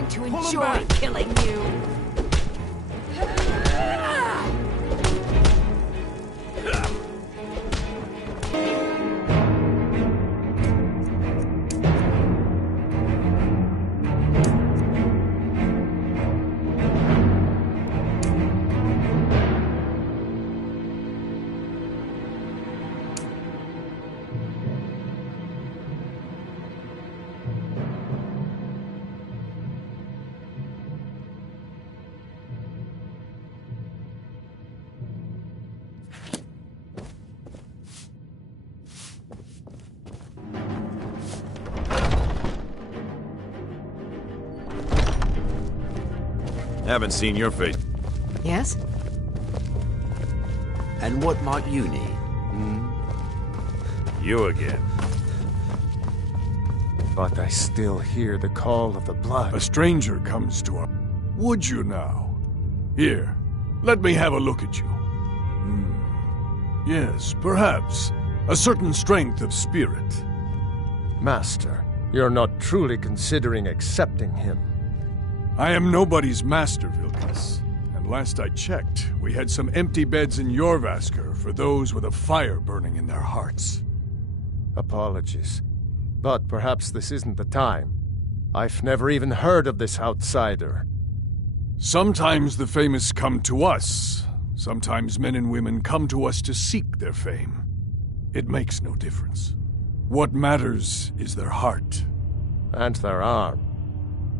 going to enjoy killing you. Haven't seen your face. Yes? And what might you need? You again. But I still hear the call of the blood. A stranger comes to us. Would you now? Here, let me have a look at you. Yes, perhaps. A certain strength of spirit. Master, you're not truly considering accepting him. I am nobody's master, Vilkas. And last I checked, we had some empty beds in Jorvaskr for those with a fire burning in their hearts. Apologies. But perhaps this isn't the time. I've never even heard of this outsider. Sometimes the famous come to us. Sometimes men and women come to us to seek their fame. It makes no difference. What matters is their heart. And their arm.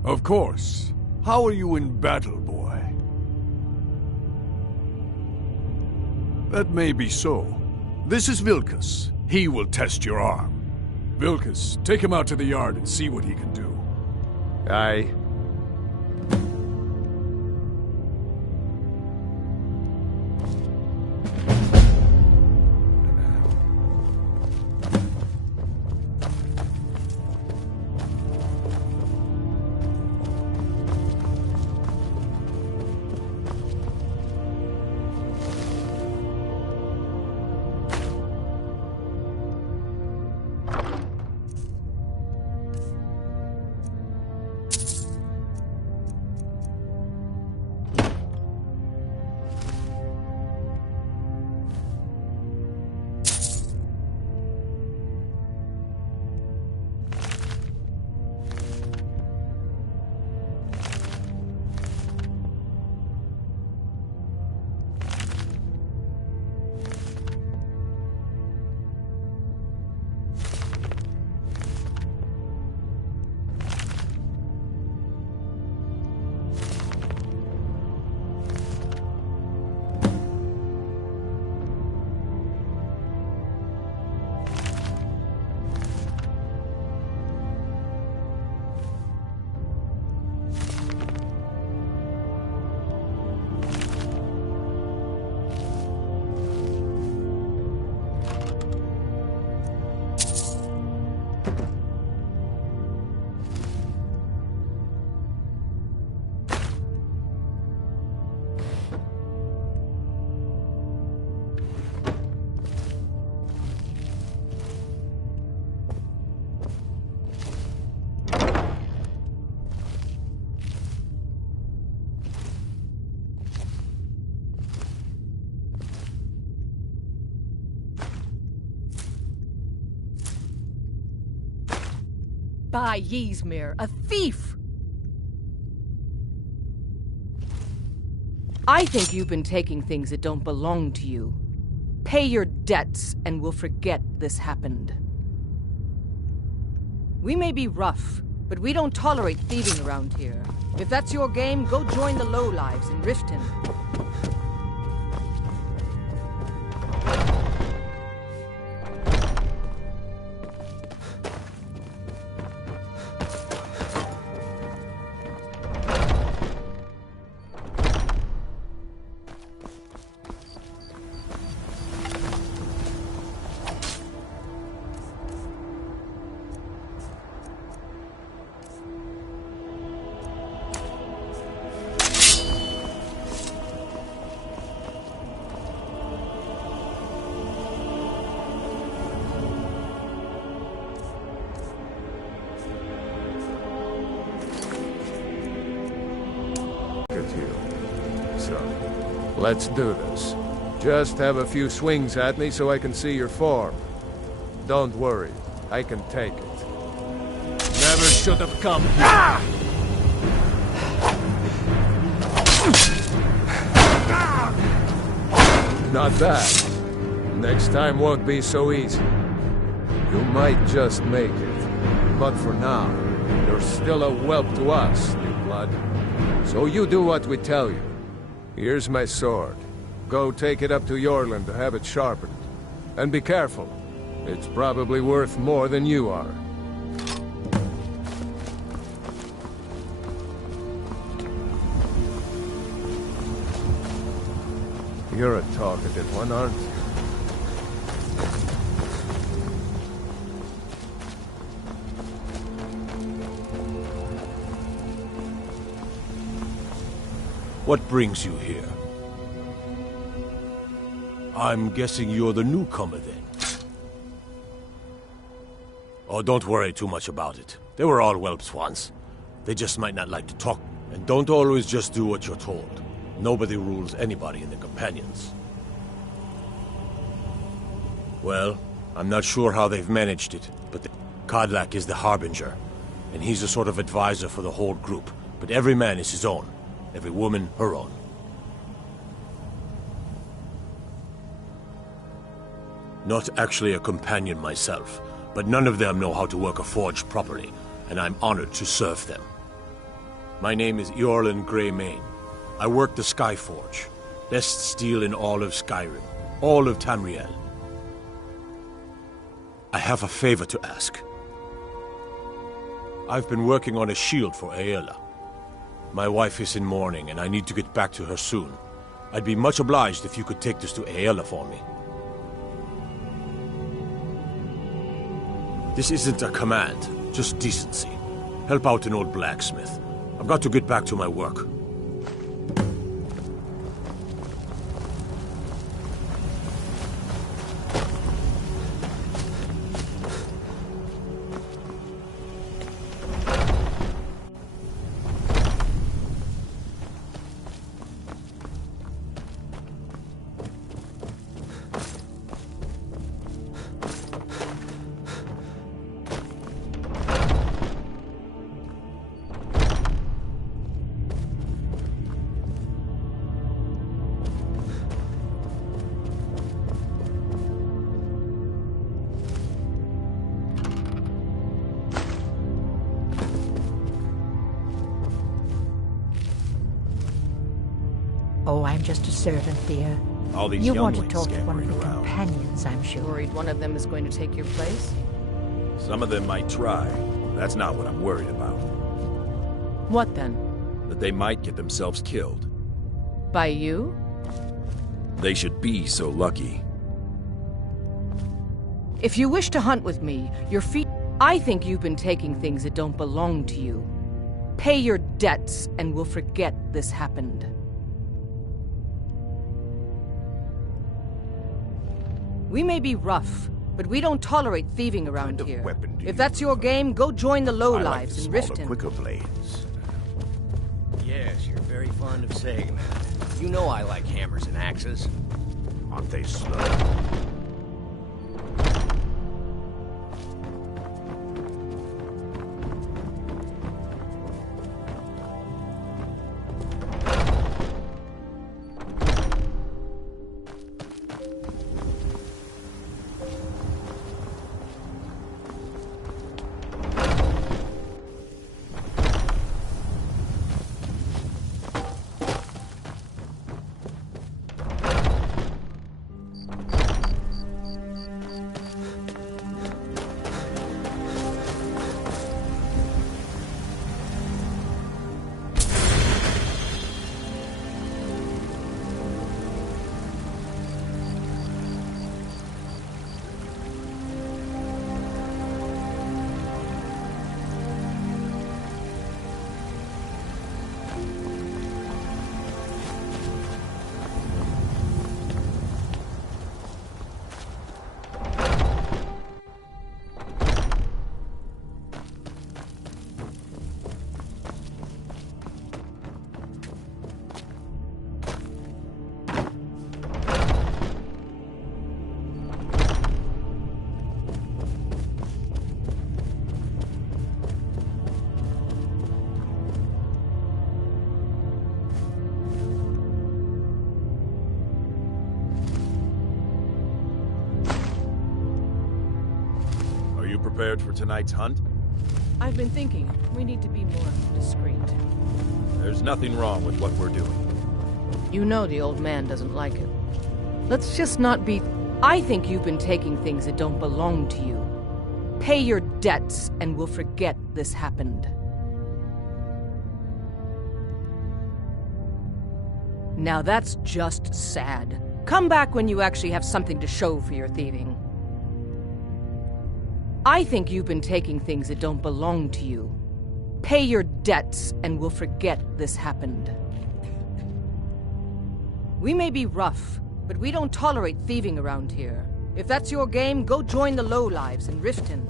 Of course. How are you in battle, boy? That may be so. This is Vilkas. He will test your arm. Vilkas, take him out to the yard and see what he can do. Aye. By Ysmir, a thief! I think you've been taking things that don't belong to you. Pay your debts, and we'll forget this happened. We may be rough, but we don't tolerate thieving around here. If that's your game, go join the lowlives in Riften. Let's do this. Just have a few swings at me so I can see your form. Don't worry, I can take it. Never should have come here. Ah! Not bad. Next time won't be so easy. You might just make it. But for now, you're still a whelp to us, new blood. So you do what we tell you. Here's my sword. Go take it up to Yorland to have it sharpened. And be careful. It's probably worth more than you are. You're a talkative one, aren't you? What brings you here? I'm guessing you're the newcomer, then. Oh, don't worry too much about it. They were all whelps once. They just might not like to talk. And don't always just do what you're told. Nobody rules anybody in the Companions. Well, I'm not sure how they've managed it, but Kodlak is the Harbinger, and he's a sort of advisor for the whole group. But every man is his own. Every woman, her own. Not actually a companion myself, but none of them know how to work a forge properly, and I'm honored to serve them. My name is Eorlin Greymane. I work the Skyforge. Best steel in all of Skyrim. All of Tamriel. I have a favor to ask. I've been working on a shield for Aela. My wife is in mourning, and I need to get back to her soon. I'd be much obliged if you could take this to Aela for me. This isn't a command, just decency. Help out an old blacksmith. I've got to get back to my work. Oh, I'm just a servant, dear. All these You want to younglings talk to one of the scampering around. companions, I'm sure. Worried one of them is going to take your place? Some of them might try. That's not what I'm worried about. What then? That they might get themselves killed. By you? They should be so lucky. If you wish to hunt with me, your feet... I think you've been taking things that don't belong to you. Pay your debts, and we'll forget this happened. We may be rough, but we don't tolerate thieving around kind of here. weapon do If you that's your game, go join the I like lowlives the in smaller, Riften. quicker blades. Yes, you're very fond of saying that. You know I like hammers and axes. Aren't they slow? prepared for tonight's hunt? I've been thinking, we need to be more discreet. There's nothing wrong with what we're doing. You know the old man doesn't like it. Let's just not be... I think you've been taking things that don't belong to you. Pay your debts, and we'll forget this happened. Now that's just sad. Come back when you actually have something to show for your thieving. I think you've been taking things that don't belong to you. Pay your debts, and we'll forget this happened. We may be rough, but we don't tolerate thieving around here. If that's your game, go join the lowlives in Riften.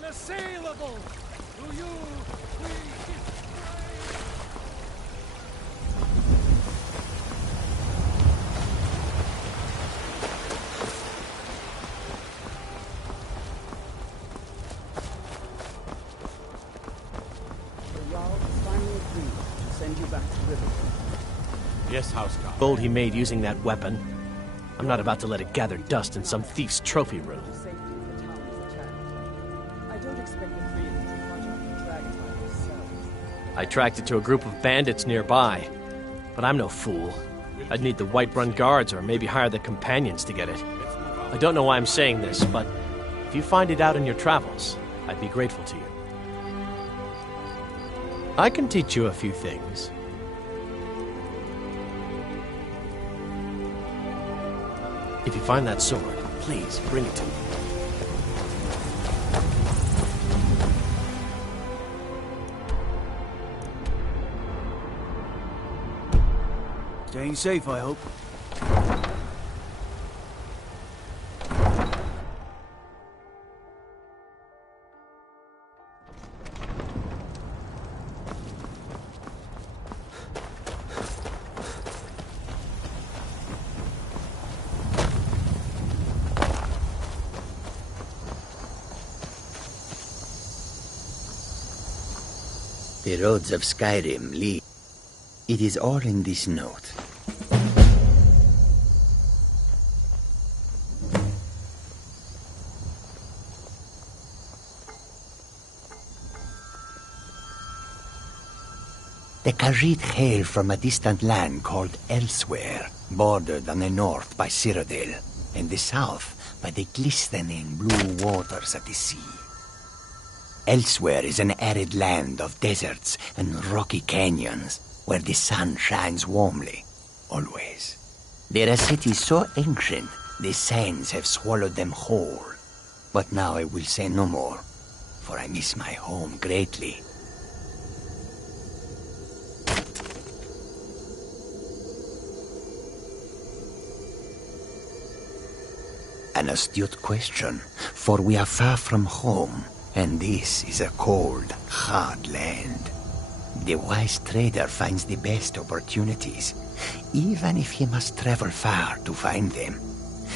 Unassailable! To you, we The Jarl has finally agreed to send you back to River. Yes, Houseguard. Gold he made using that weapon. I'm not about to let it gather dust in some thief's trophy room. Safety of the town is attacked. I don't expect the three of you to march up the dragon by yourselves. I tracked it to a group of bandits nearby. But I'm no fool. I'd need the Whiterun guards or maybe hire the companions to get it. I don't know why I'm saying this, but if you find it out in your travels, I'd be grateful to you. I can teach you a few things. If you find that sword, please bring it to me. Staying safe, I hope. The roads of Skyrim lead. It is all in this note. The Khajiit hail from a distant land called Elsewhere, bordered on the north by Cyrodiil, and the south by the glistening blue waters of the sea. Elsewhere is an arid land of deserts and rocky canyons, where the sun shines warmly, always. There are cities so ancient, the sands have swallowed them whole. But now I will say no more, for I miss my home greatly. An astute question, for we are far from home, and this is a cold, hard land. The wise trader finds the best opportunities, even if he must travel far to find them.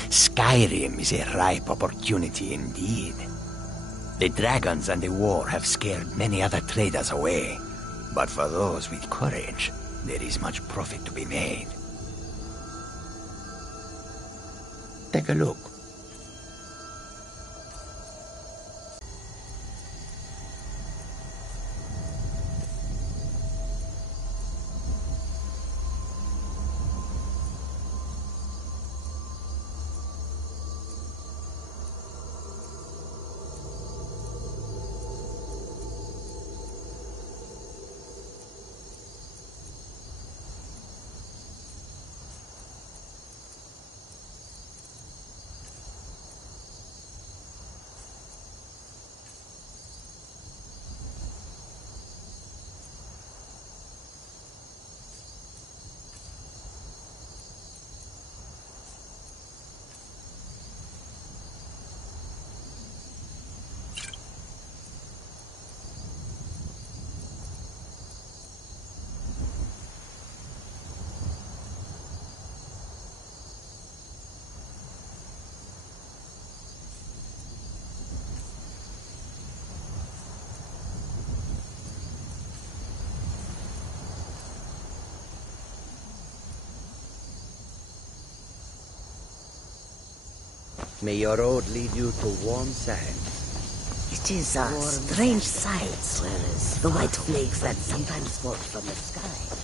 Skyrim is a ripe opportunity indeed. The dragons and the war have scared many other traders away, but for those with courage, there is much profit to be made. Take a look. May your road lead you to warm sands. It is a strange sight, the white flakes that sometimes fall from the sky.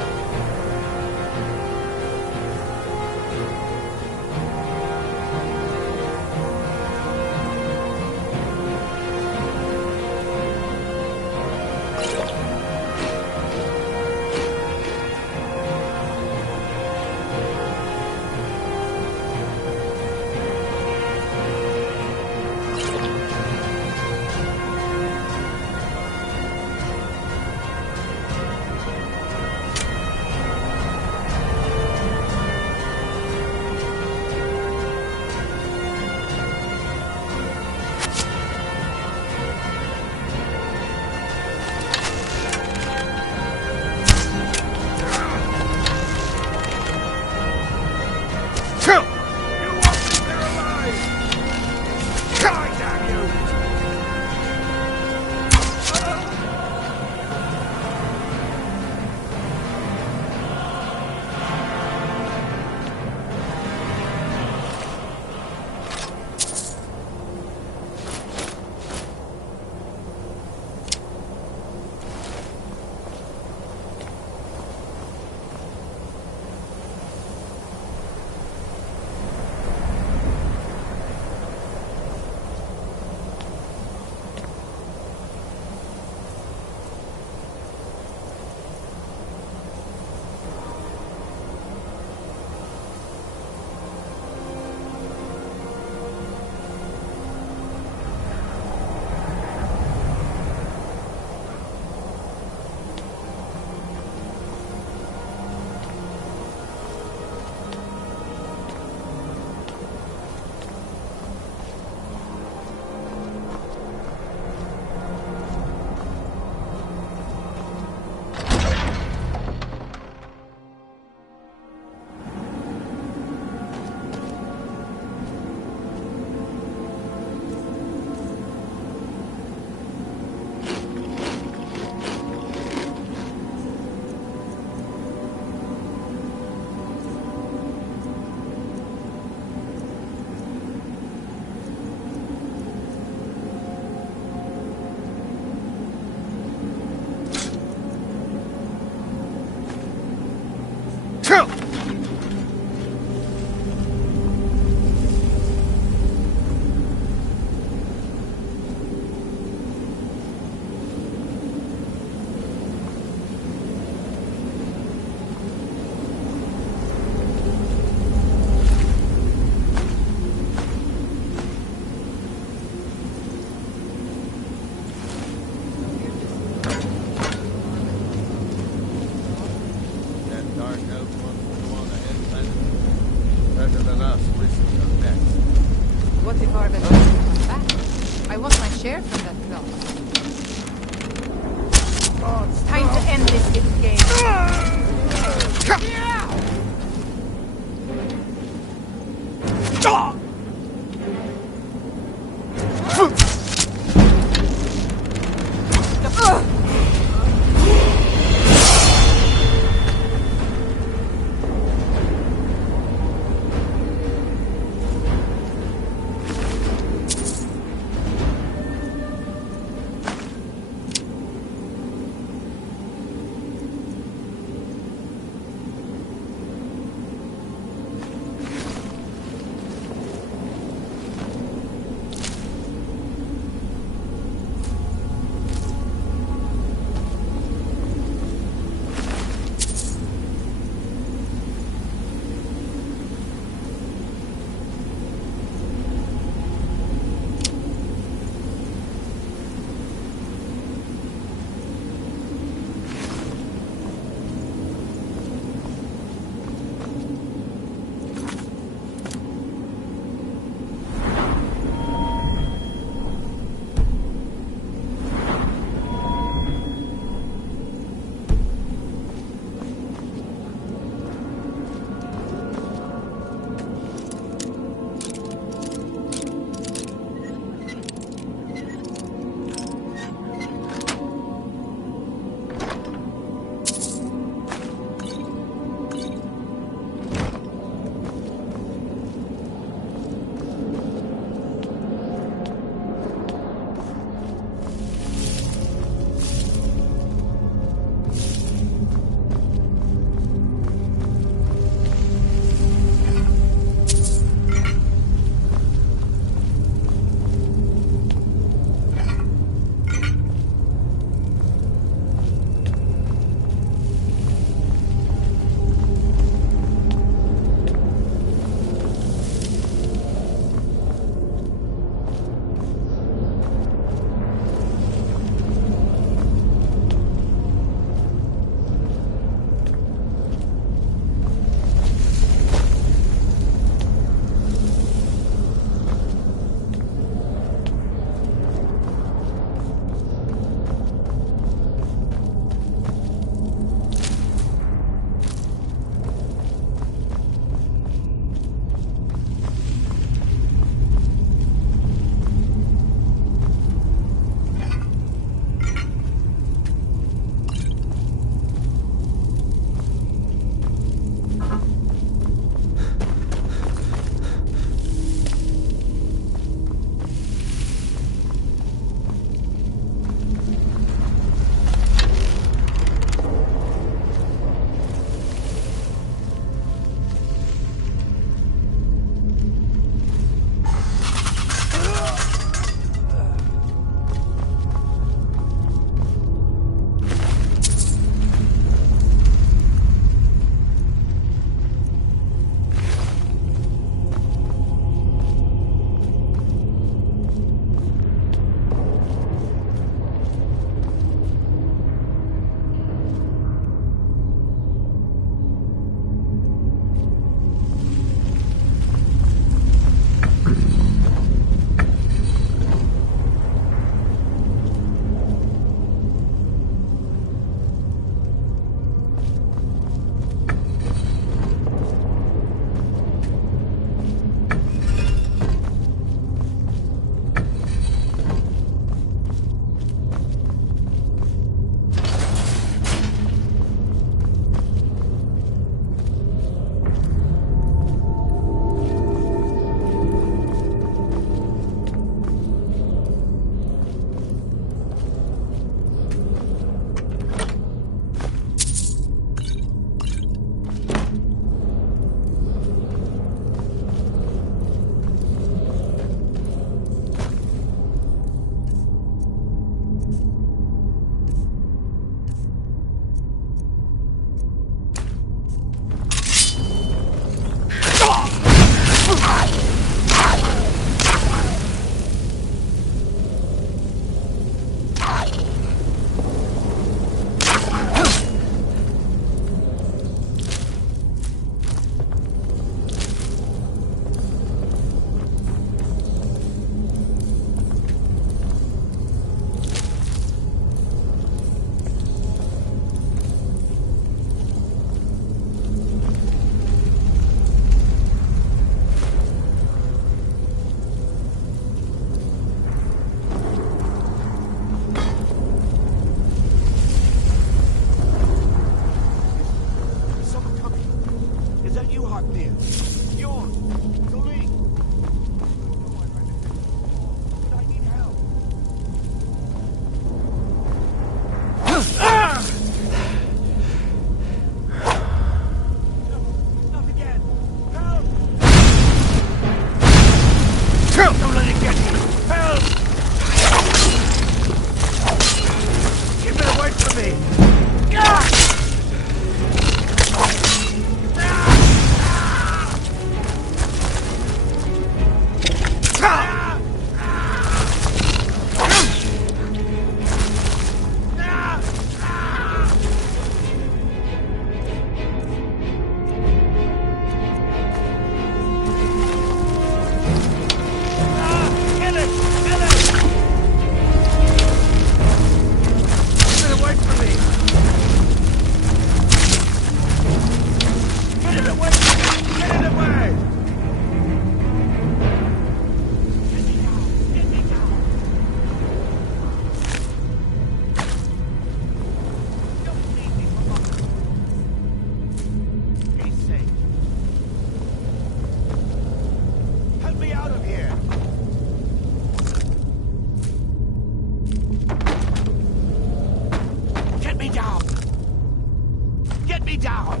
me down!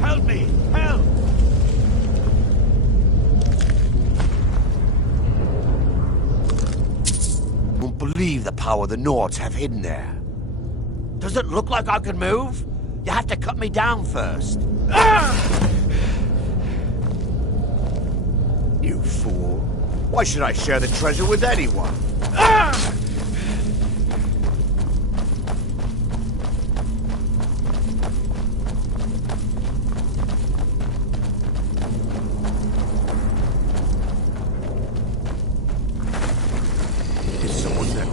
Help me! Help! Won't believe the power the Nords have hidden there. Does it look like I can move? You have to cut me down first. You fool. Why should I share the treasure with anyone? Is someone there?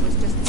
I was just...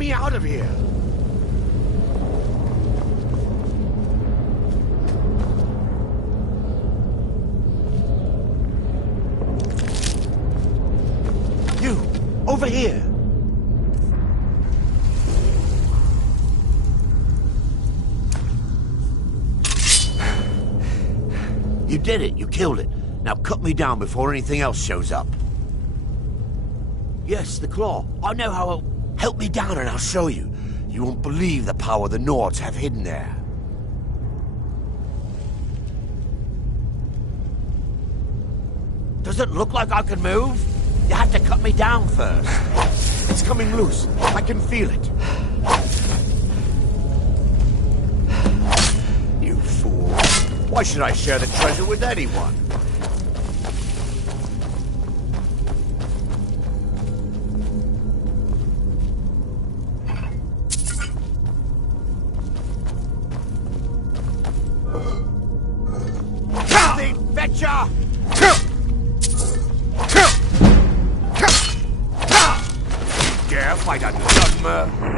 me out of here! You! Over here! You did it. You killed it. Now cut me down before anything else shows up. Yes, the claw. I know how it'll... Help me down and I'll show you. You won't believe the power the Nords have hidden there. Does it look like I can move? You have to cut me down first. It's coming loose. I can feel it. You fool. Why should I share the treasure with anyone? Fetcher! Dare fight a Dogma?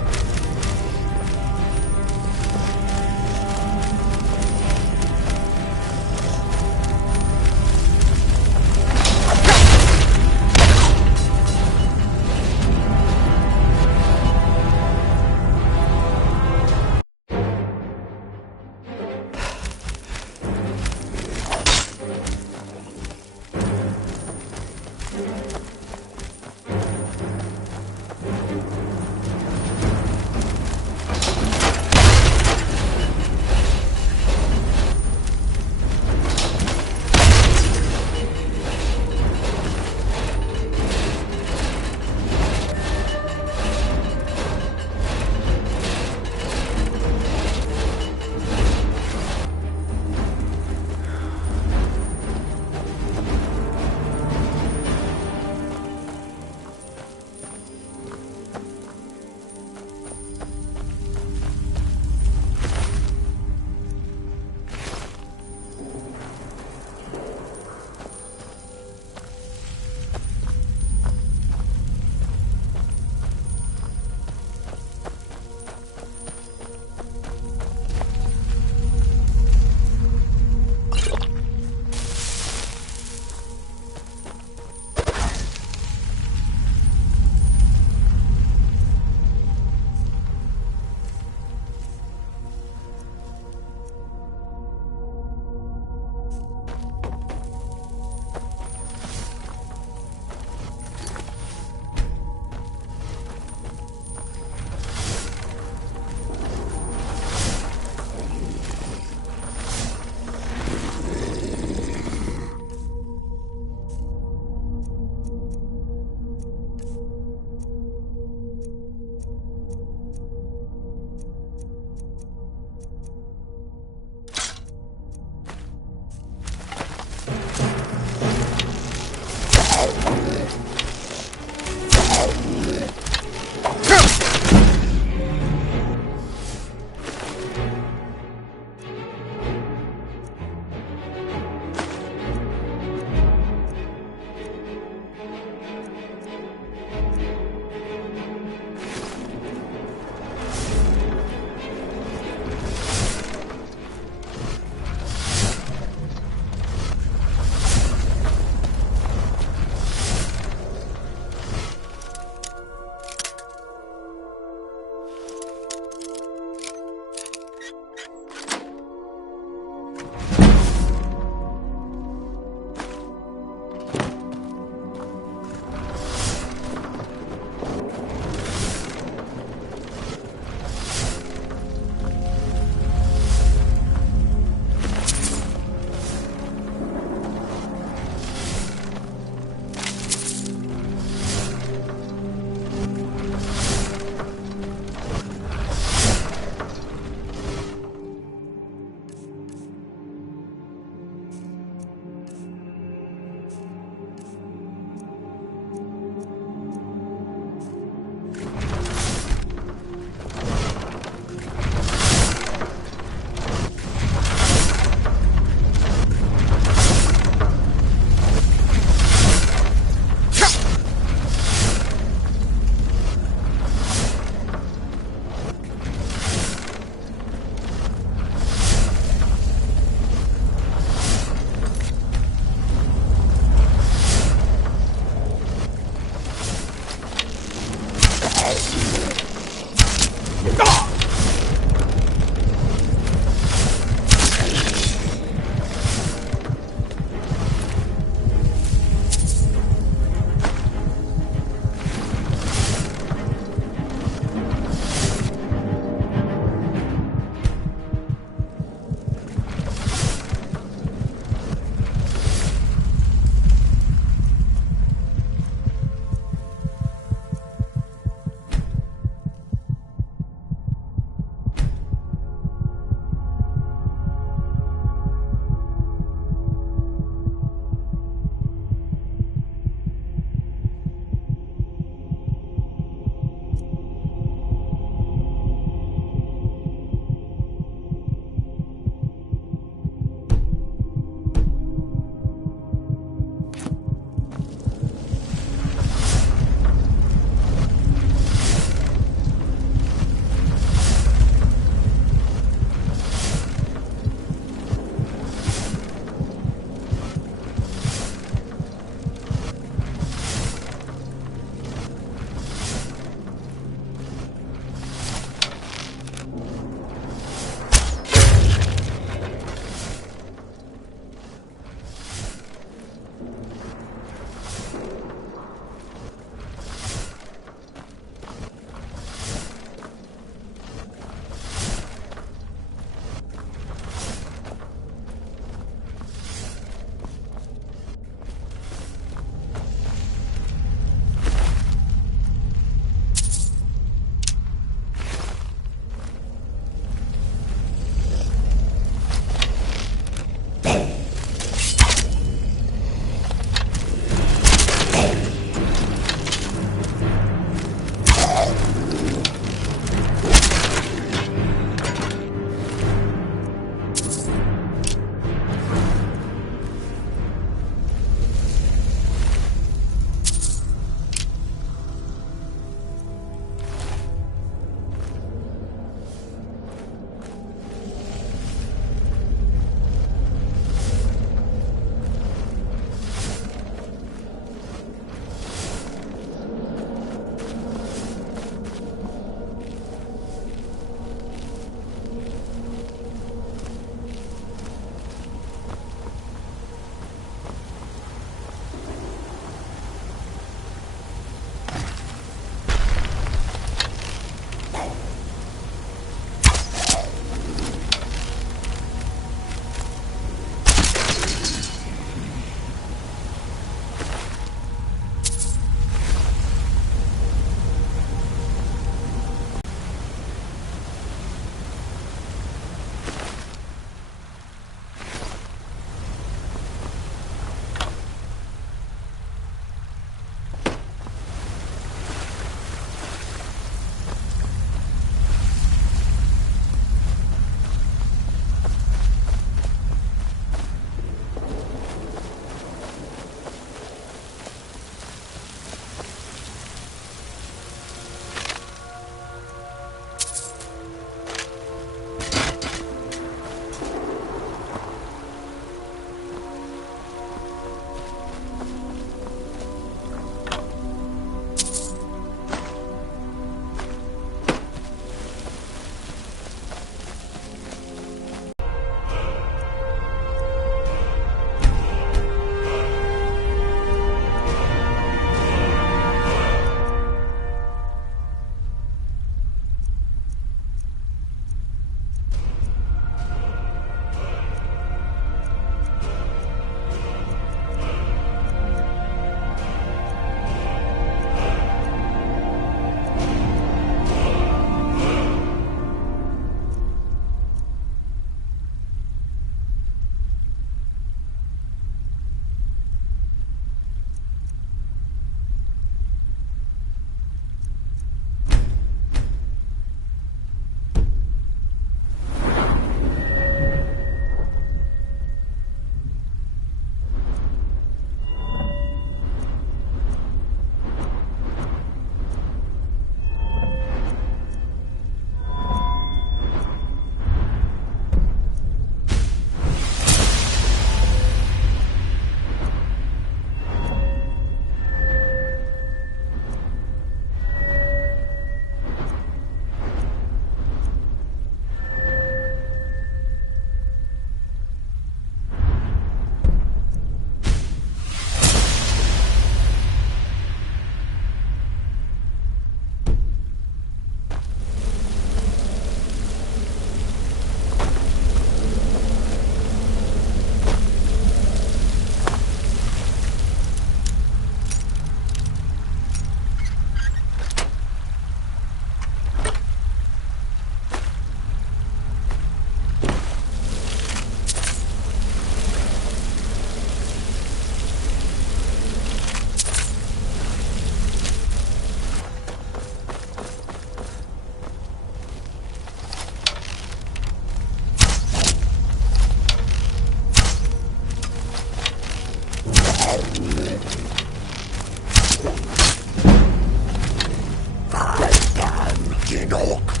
Enoch.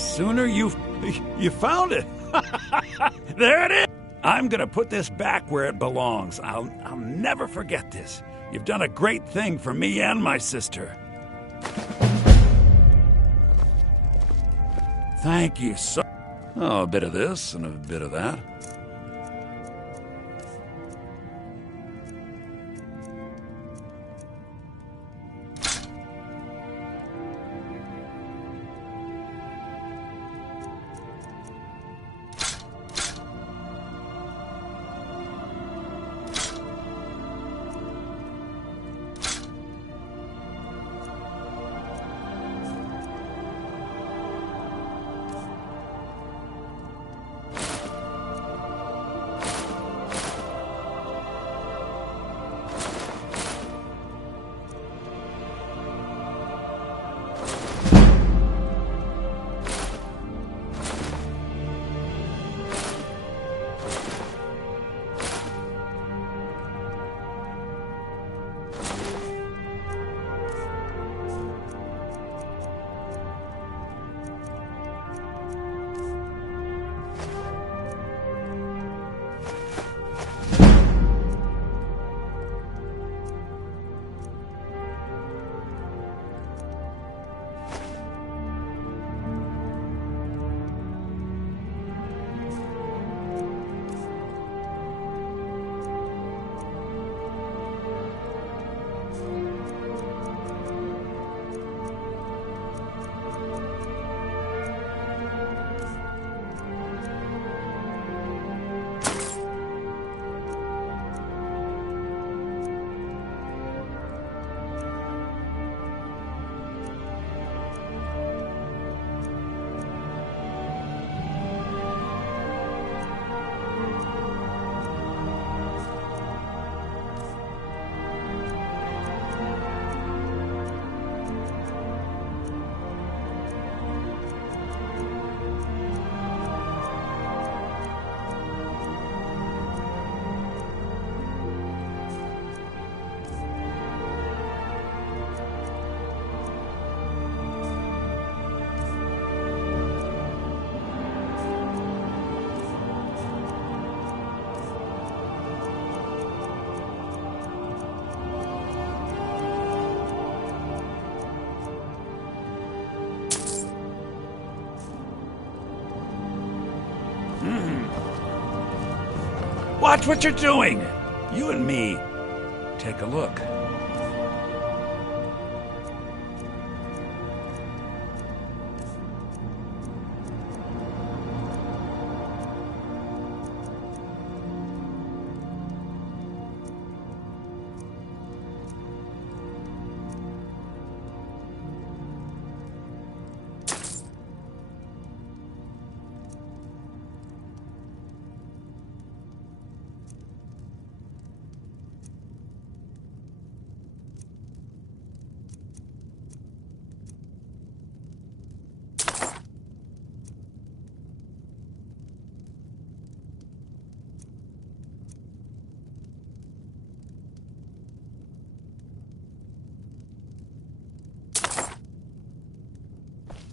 sooner you found it. There it is. I'm gonna put this back where it belongs. I'll never forget this. You've done a great thing for me and my sister. Thank you so. Oh, a bit of this and a bit of that. Watch what you're doing! You and me. Take a look.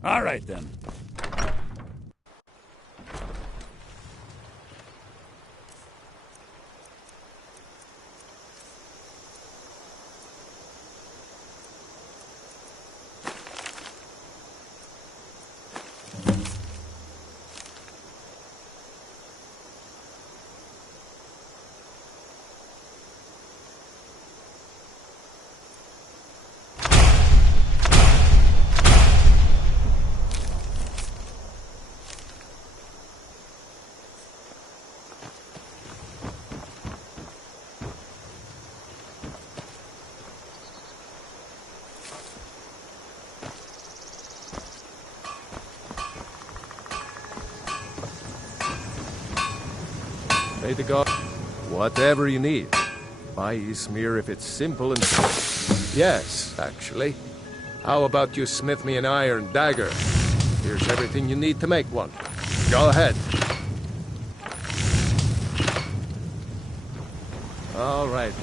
All right, then. Pray to God. Whatever you need. Buy Ismir if it's simple and... Yes, actually. How about you smith me an iron dagger? Here's everything you need to make one. Go ahead. All right.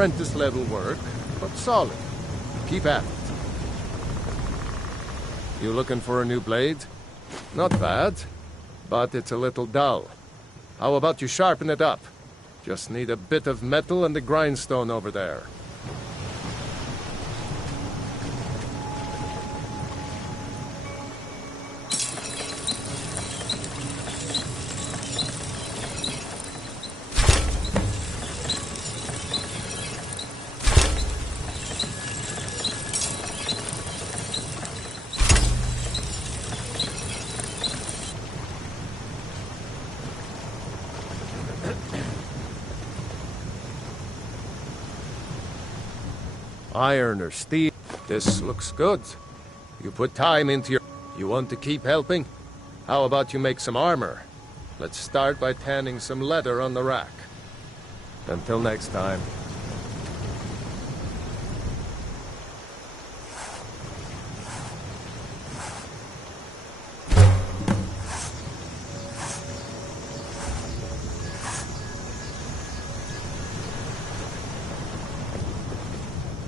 apprentice-level work, but solid. Keep at it. You looking for a new blade? Not bad, but it's a little dull. How about you sharpen it up? Just need a bit of metal and the grindstone over there. Iron or steel? This looks good. You put time into your... You want to keep helping? How about you make some armor? Let's start by tanning some leather on the rack. Until next time.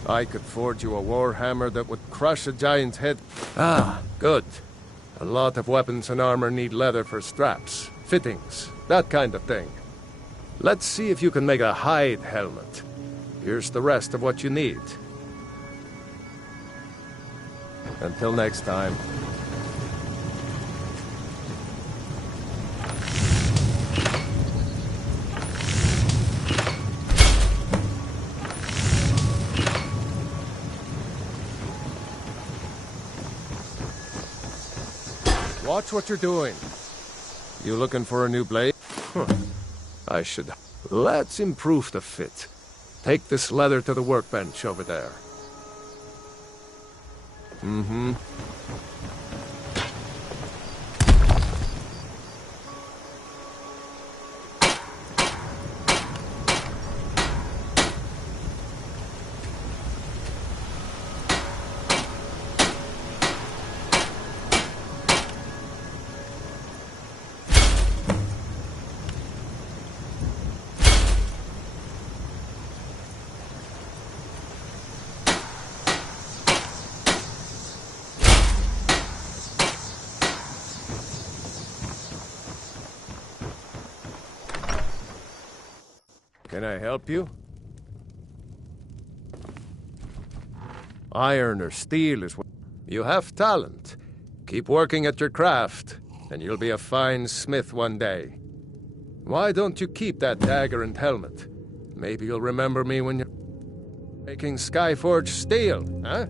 I could forge you a warhammer that would crush a giant's head. Ah, good. A lot of weapons and armor need leather for straps, fittings, that kind of thing. Let's see if you can make a hide helmet. Here's the rest of what you need. Until next time. Watch what you're doing. You looking for a new blade? Huh. I should... Let's improve the fit. Take this leather to the workbench over there. Mm-hmm. Can I help you? Iron or steel is what... You have talent. Keep working at your craft, and you'll be a fine smith one day. Why don't you keep that dagger and helmet? Maybe you'll remember me when you're making Skyforge steel, huh?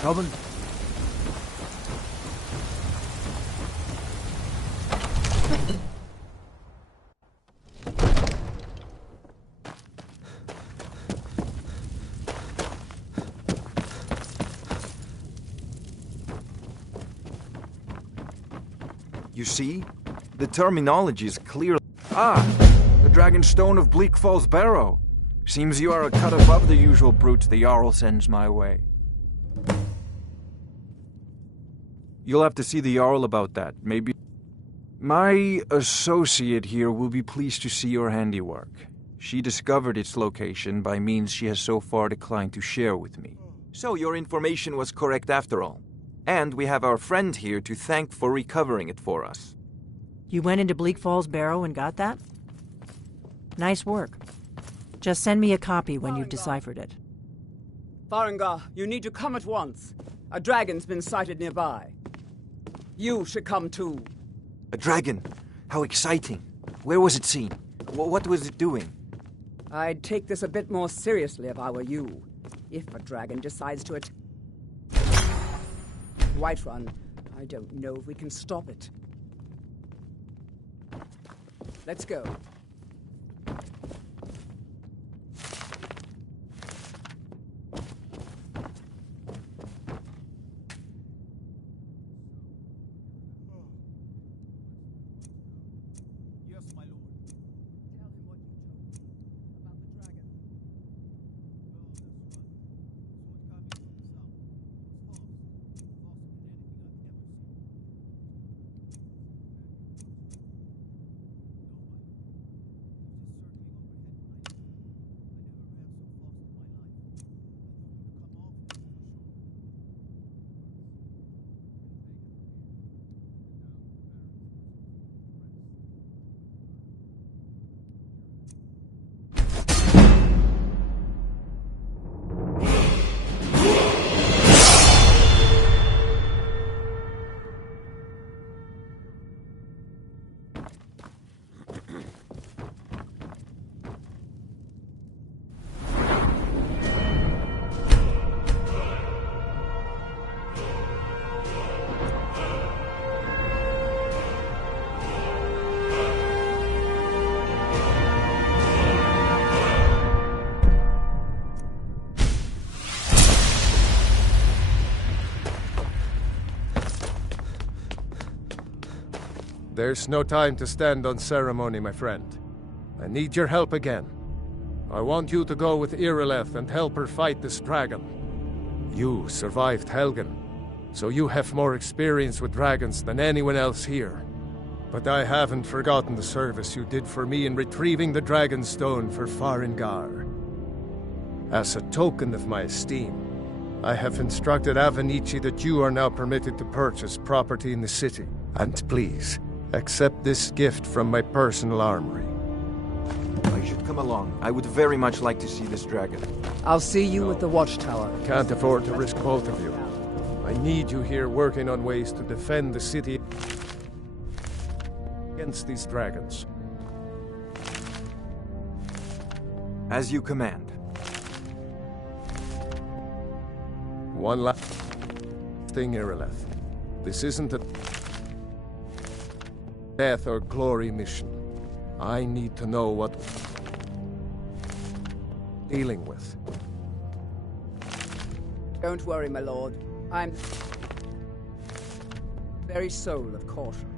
Trouble? You see? The terminology is clear. Ah! The Dragon Stone of Bleak Falls Barrow. Seems you are a cut above the usual brutes the Jarl sends my way. You'll have to see the Jarl about that. Maybe... My associate here will be pleased to see your handiwork. She discovered its location by means she has so far declined to share with me. So your information was correct after all. And we have our friend here to thank for recovering it for us. You went into Bleak Falls Barrow and got that? Nice work. Just send me a copy when you've deciphered it. Farengar, you need to come at once. A dragon's been sighted nearby. You should come too. A dragon? How exciting. Where was it seen? What was it doing? I'd take this a bit more seriously if I were you. If a dragon decides to attack Whiterun, I don't know if we can stop it. There's no time to stand on ceremony, my friend. I need your help again. I want you to go with Irileth and help her fight this dragon. You survived Helgen, so you have more experience with dragons than anyone else here. But I haven't forgotten the service you did for me in retrieving the Dragon Stone for Farengar. As a token of my esteem, I have instructed Avenici that you are now permitted to purchase property in the city. And please, accept this gift from my personal armory. I should come along. I would very much like to see this dragon. I'll see you at the watchtower. Can't afford to risk both of you. I need you here working on ways to defend the city against these dragons. As you command. One last thing, Irileth. This isn't a death or glory mission. I need to know what dealing with. Don't worry, my lord. I'm very soul of caution.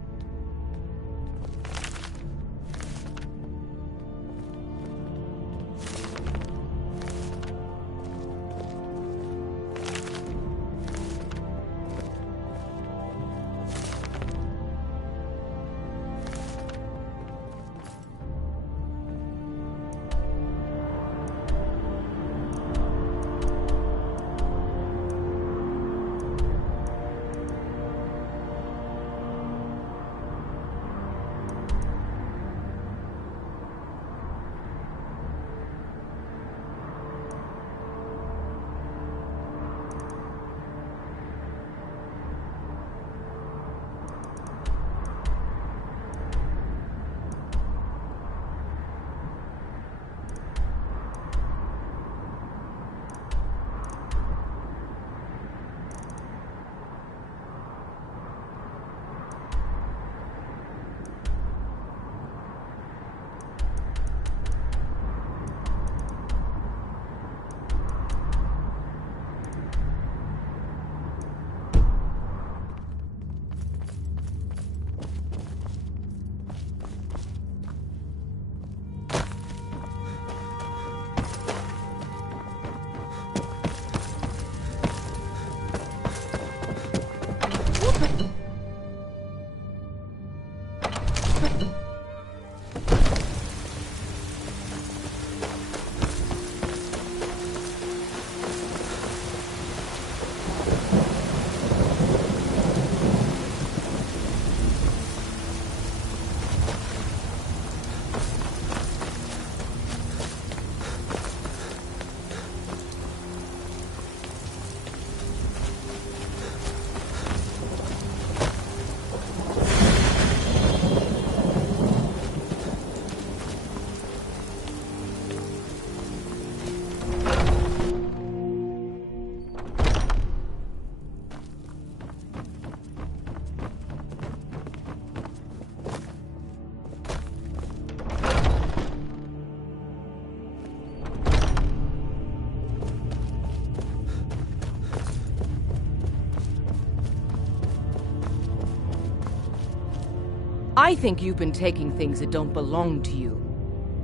I think you've been taking things that don't belong to you.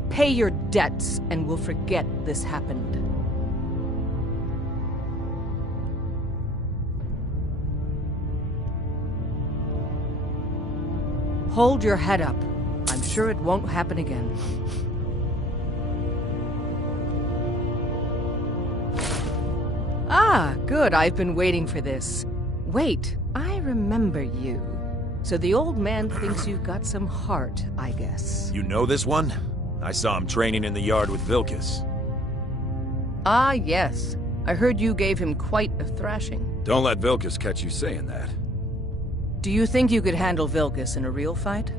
Pay your debts, and we'll forget this happened. Hold your head up. I'm sure it won't happen again. Ah, good. I've been waiting for this. Wait, I remember you. So the old man thinks you've got some heart, I guess. You know this one? I saw him training in the yard with Vilkas. Ah, yes. I heard you gave him quite a thrashing. Don't let Vilkas catch you saying that. Do you think you could handle Vilkas in a real fight?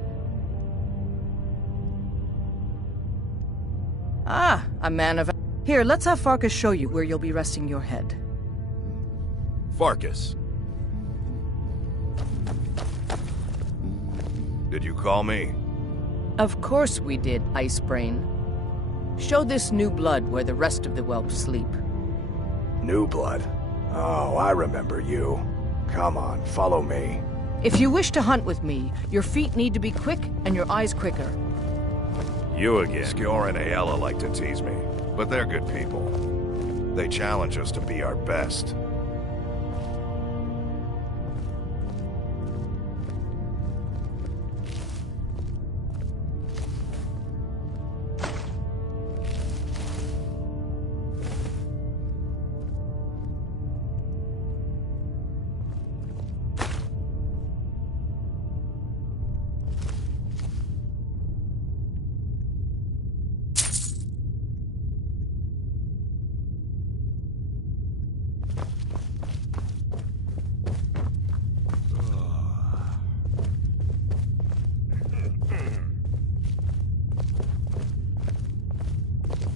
Ah, a man of... Here, let's have Farkas show you where you'll be resting your head. Farkas. Did you call me? Of course we did, Icebrain. Show this new blood where the rest of the whelps sleep. New blood? Oh, I remember you. Come on, follow me. If you wish to hunt with me, your feet need to be quick and your eyes quicker. You again. Skjor and Aella like to tease me, but they're good people. They challenge us to be our best.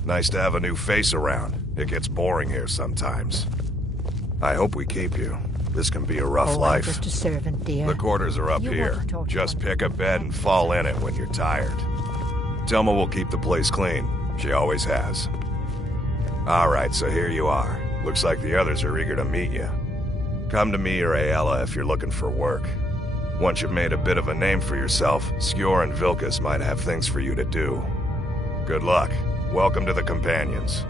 Nice to have a new face around. It gets boring here sometimes. I hope we keep you. This can be a rough life. I'm just a servant, dear. The quarters are up here. Just pick a bed and fall in it when you're tired. Telma will keep the place clean. She always has. Alright, so here you are. Looks like the others are eager to meet you. Come to me or Aella if you're looking for work. Once you've made a bit of a name for yourself, Skjor and Vilkas might have things for you to do. Good luck. Welcome to the Companions.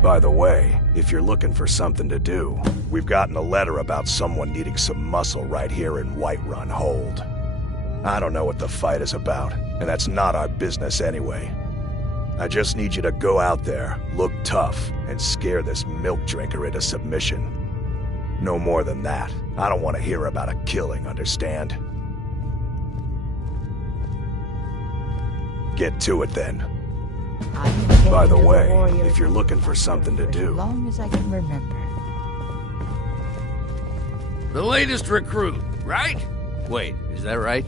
By the way, if you're looking for something to do, we've gotten a letter about someone needing some muscle right here in Whiterun Hold. I don't know what the fight is about, and that's not our business anyway. I just need you to go out there, look tough, and scare this milk drinker into submission. No more than that. I don't want to hear about a killing, understand? Get to it then. By the way, if you're looking for something to do... As long as I can remember. The latest recruit, right? Wait, is that right?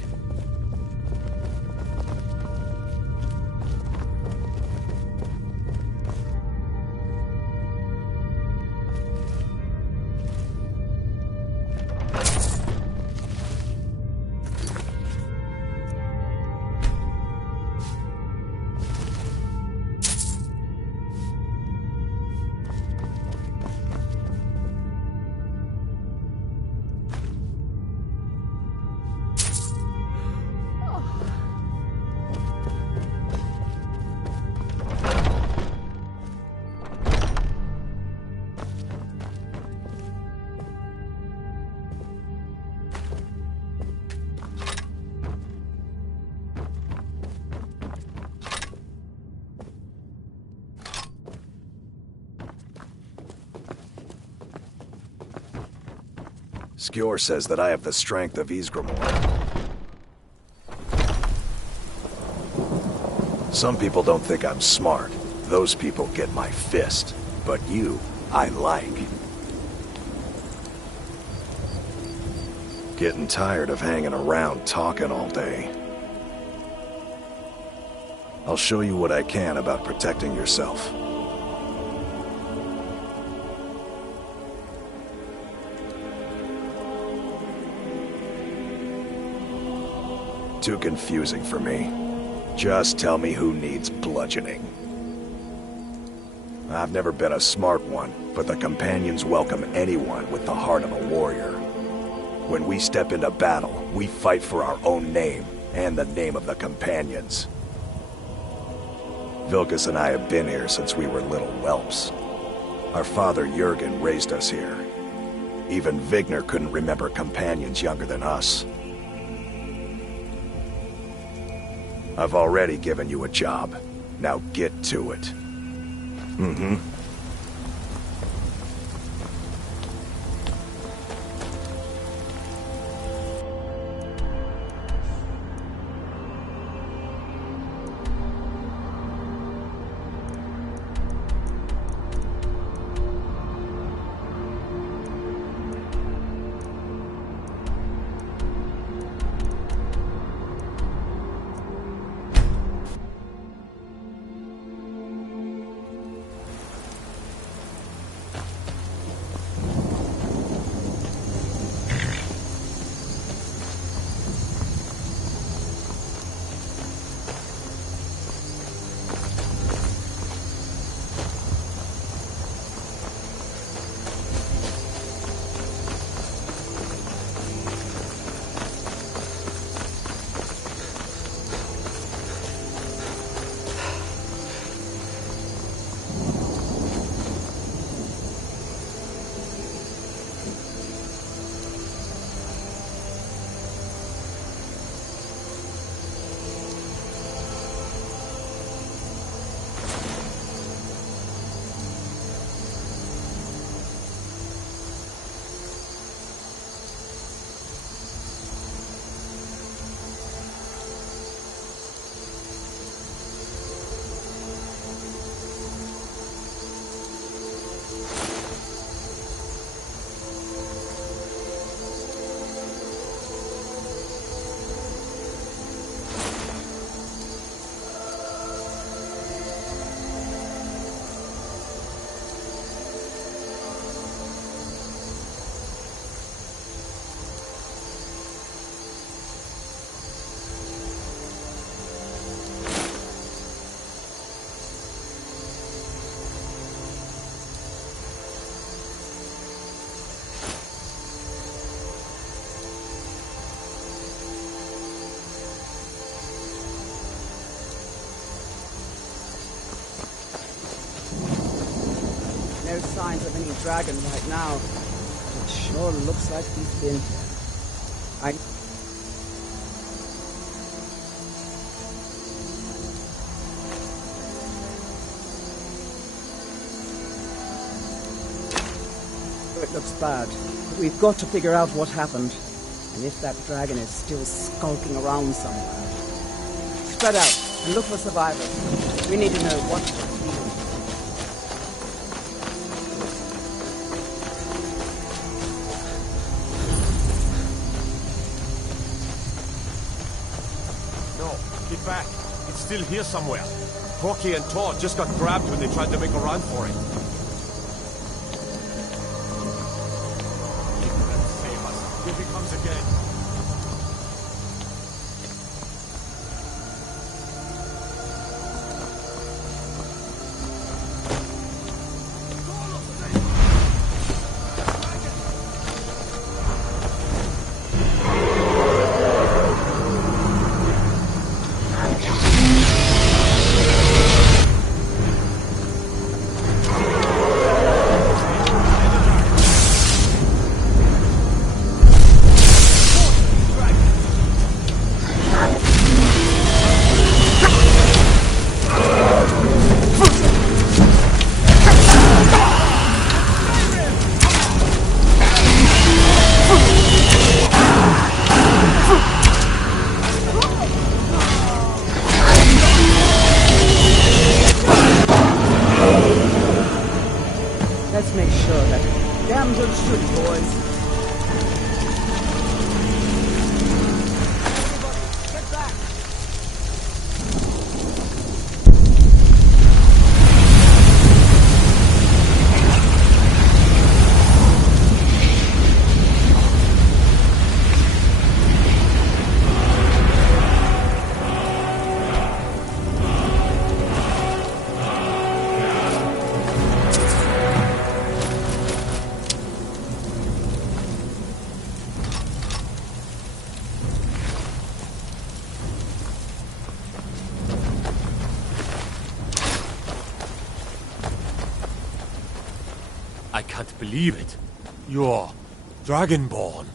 Skjor says that I have the strength of Ysgramor. Some people don't think I'm smart. Those people get my fist. But you, I like. Getting tired of hanging around talking all day. I'll show you what I can about protecting yourself. Too confusing for me. Just tell me who needs bludgeoning. I've never been a smart one, but the Companions welcome anyone with the heart of a warrior. When we step into battle, we fight for our own name, and the name of the Companions. Vilkas and I have been here since we were little whelps. Our father Jurgen raised us here. Even Vigner couldn't remember Companions younger than us. I've already given you a job. Now get to it. Mm-hmm. signs of any dragon right now. But it sure looks like he's been here. It looks bad. But we've got to figure out what happened. And if that dragon is still skulking around somewhere. Spread out and look for survivors. We need to know what to do. No, get back. It's still here somewhere. Corky and Todd just got grabbed when they tried to make a run for it. Save us. Here he comes again. Let's make sure that damsel shoot, boys. Everybody, get back! I can't believe it. You're Dragonborn.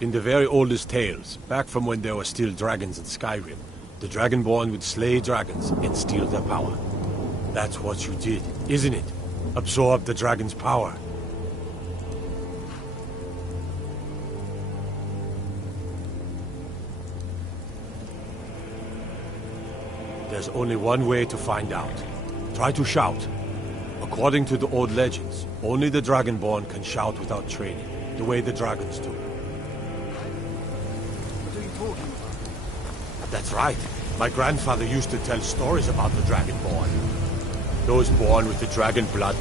In the very oldest tales, back from when there were still dragons in Skyrim, the Dragonborn would slay dragons and steal their power. That's what you did, isn't it? Absorb the dragon's power. There's only one way to find out. Try to shout. According to the old legends, only the Dragonborn can shout without training, the way the dragons do. What are you talking about? That's right. My grandfather used to tell stories about the Dragonborn. Those born with the dragon blood.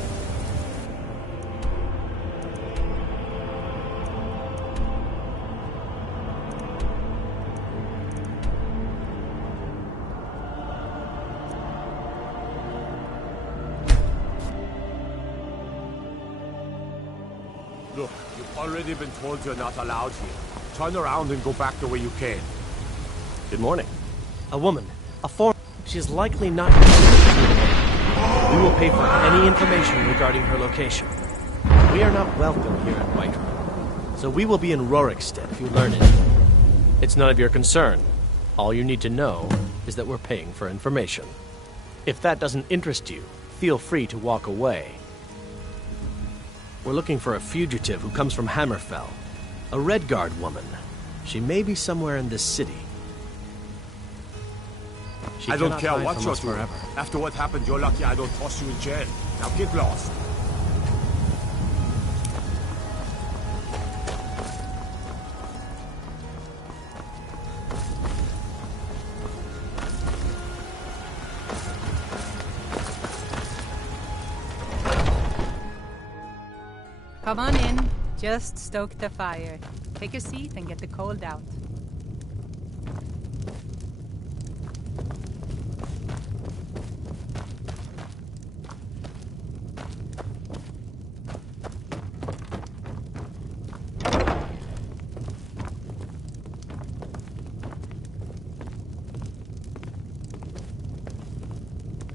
Look, you've already been told you're not allowed here. Turn around and go back the way you came. Good morning. A woman. A foreigner. She's likely not... We will pay for any information regarding her location. We are not welcome here at Whiterun. So we will be in Rorikstead if you learn it. It's none of your concern. All you need to know is that we're paying for information. If that doesn't interest you, feel free to walk away. We're looking for a fugitive who comes from Hammerfell. A Redguard woman. She may be somewhere in this city. She I don't cannot care hide what from you're us doing. forever. After what happened, you're lucky I don't toss you in jail. Now get lost. Come on in. Just stoke the fire. Take a seat and get the cold out.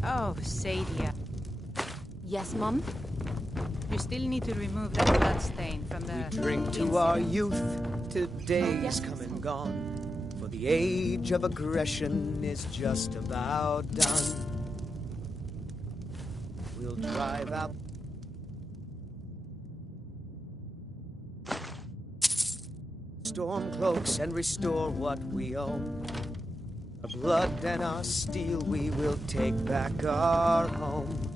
Oh, Sadia. Yes, Mum? You still need to remove that blood stain from the... Drink to our youth, till days come and gone. For the age of aggression is just about done. We'll drive out storm cloaks and restore what we own. Our blood and our steel, we will take back our home.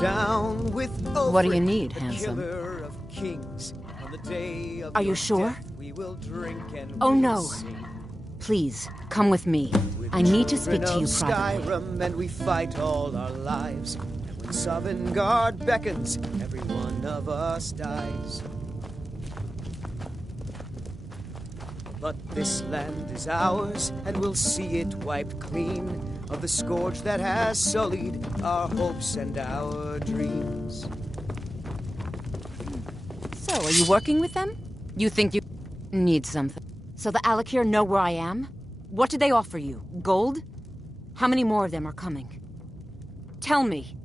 Down with What do you need, the handsome? killer of kings. On the day of Are you your sure? death, we will drink and Oh, we'll no. sing. Please, come with me. I need to speak to you Children of privately. Skyrim, and we fight all our lives. And when Sovngarde beckons, every one of us dies. But this land is ours, and we'll see it wiped clean of the scourge that has sullied our hopes and our dreams. So, are you working with them? You think you need something? So the Alakir know where I am? What did they offer you? Gold? How many more of them are coming? Tell me.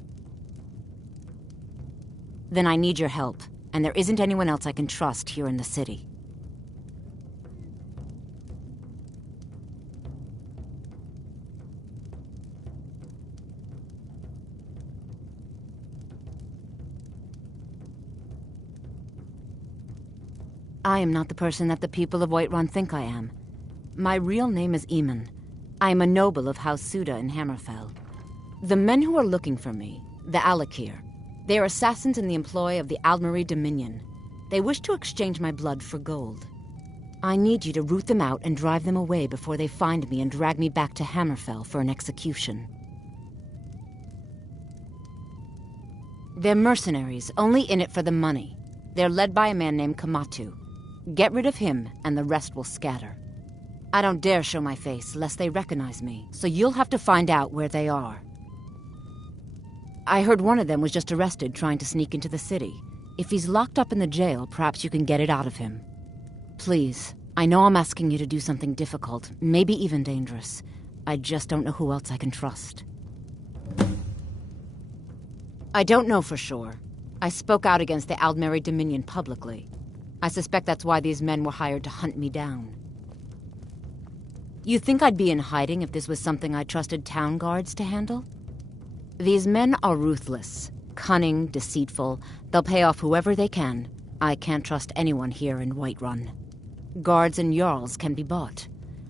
Then I need your help, and there isn't anyone else I can trust here in the city. I am not the person that the people of Whiterun think I am. My real name is Eamon. I am a noble of House Suda in Hammerfell. The men who are looking for me, the Alakir, they are assassins in the employ of the Aldmeri Dominion. They wish to exchange my blood for gold. I need you to root them out and drive them away before they find me and drag me back to Hammerfell for an execution. They're mercenaries, only in it for the money. They're led by a man named Kamatu. Get rid of him, and the rest will scatter. I don't dare show my face, lest they recognize me, so you'll have to find out where they are. I heard one of them was just arrested trying to sneak into the city. If he's locked up in the jail, perhaps you can get it out of him. Please, I know I'm asking you to do something difficult, maybe even dangerous. I just don't know who else I can trust. I don't know for sure. I spoke out against the Aldmeri Dominion publicly. I suspect that's why these men were hired to hunt me down. You think I'd be in hiding if this was something I trusted town guards to handle? These men are ruthless, cunning, deceitful. They'll pay off whoever they can. I can't trust anyone here in Whiterun. Guards and Jarls can be bought.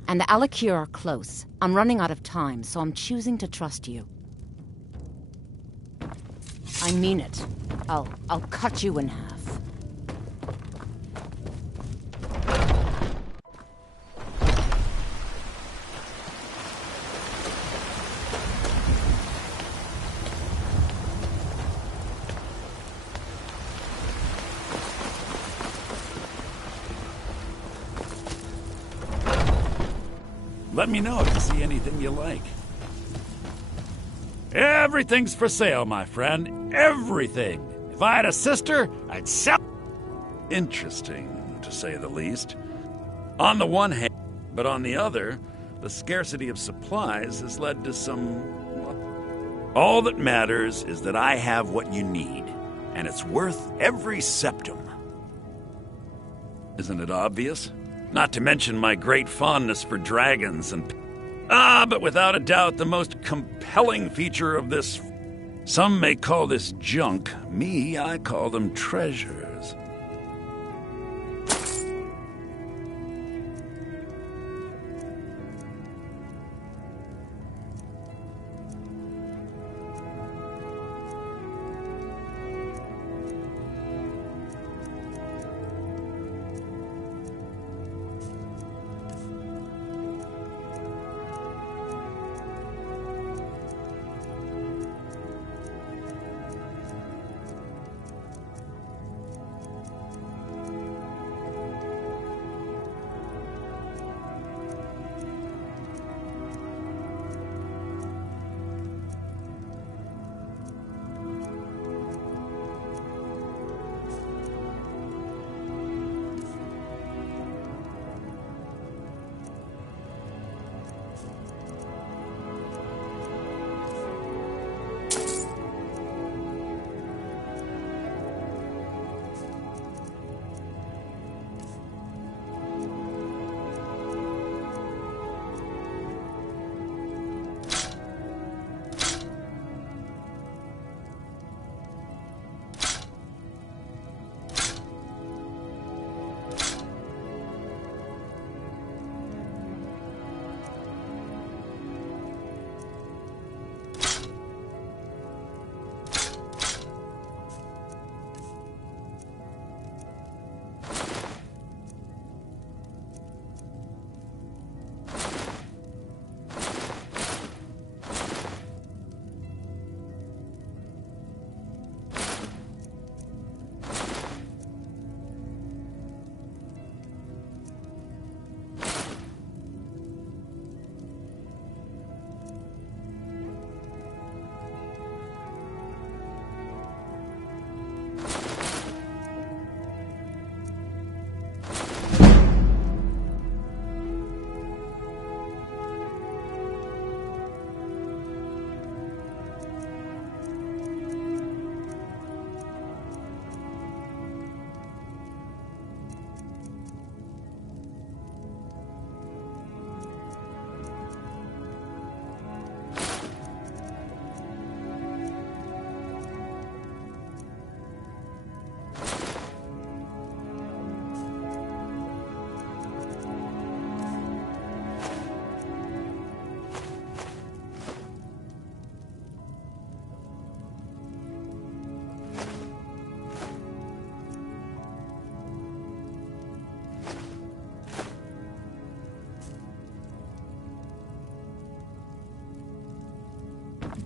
And the Alakir are close. I'm running out of time, so I'm choosing to trust you. I mean it. I'll cut you in half. Let me know if you see anything you like. Everything's for sale, my friend. Everything. If I had a sister, I'd sell. Interesting, to say the least. On the one hand, but on the other, the scarcity of supplies has led to some... All that matters is that I have what you need, and it's worth every septum. Isn't it obvious? Not to mention my great fondness for dragons and... but without a doubt, the most compelling feature of this... Some may call this junk. Me, I call them treasures.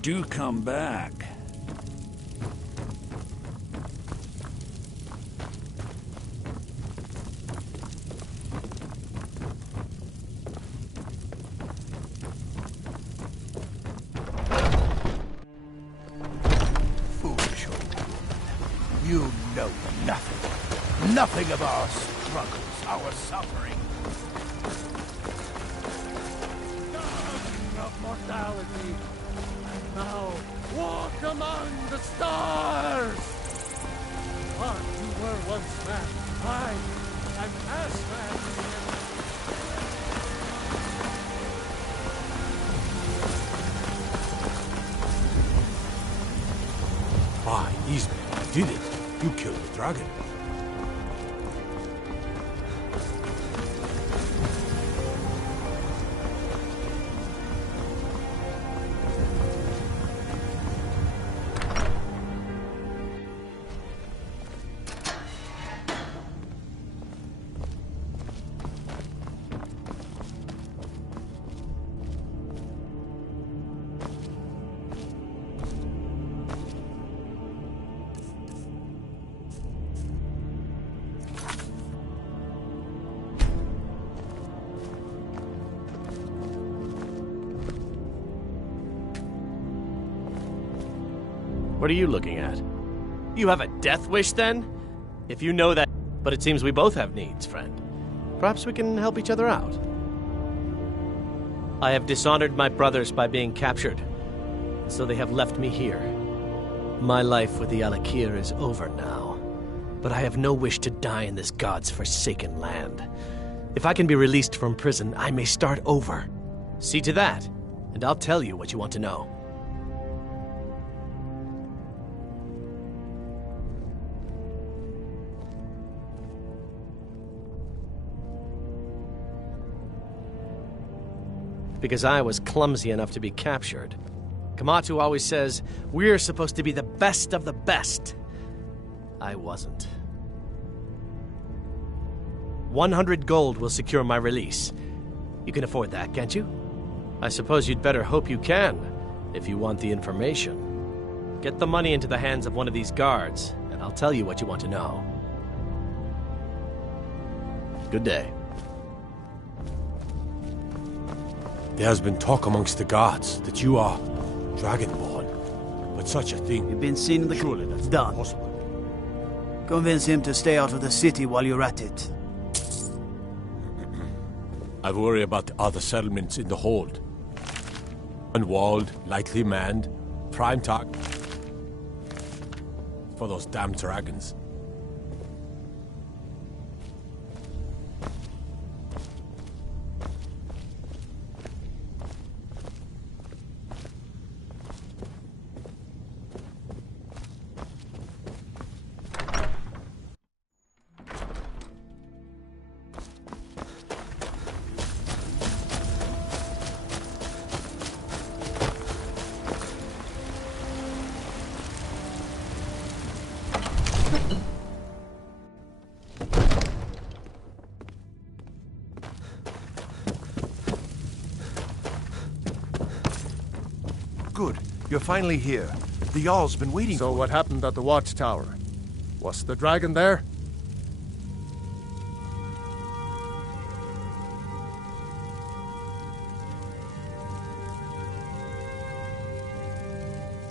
do come back. Foolish old woman. You know nothing. Nothing of our struggles, our suffering. Of mortality, and now walk among the stars. But you were once man, I am as man. Why, Eastman, you did it. You killed the dragon. What are you looking at? You have a death wish, then? If you know that... But it seems we both have needs, friend. Perhaps we can help each other out. I have dishonored my brothers by being captured, so they have left me here. My life with the Alakir is over now, but I have no wish to die in this god's forsaken land. If I can be released from prison, I may start over. See to that, and I'll tell you what you want to know. Because I was clumsy enough to be captured. Kamatu always says, we're supposed to be the best of the best. I wasn't. 100 gold will secure my release. You can afford that, can't you? I suppose you'd better hope you can, if you want the information. Get the money into the hands of one of these guards, and I'll tell you what you want to know. Good day. There has been talk amongst the guards that you are Dragonborn. But such a thing... You've been seen in the... Surely that's done. Impossible. Convince him to stay out of the city while you're at it. I worry about the other settlements in the hold. Unwalled, lightly manned, prime target for those damn dragons. Good. You're finally here. The Jarl's been waiting for you. So what happened at the watchtower? Was the dragon there?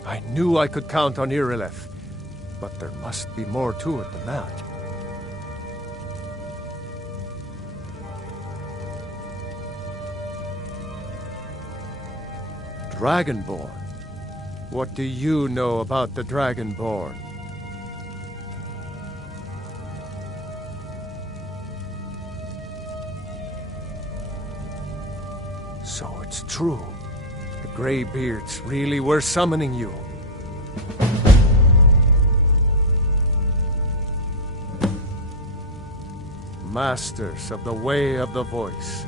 I knew I could count on Irileth, but there must be more to it than that. Dragonborn? What do you know about the Dragonborn? So it's true. The Greybeards really were summoning you. Masters of the Way of the Voice.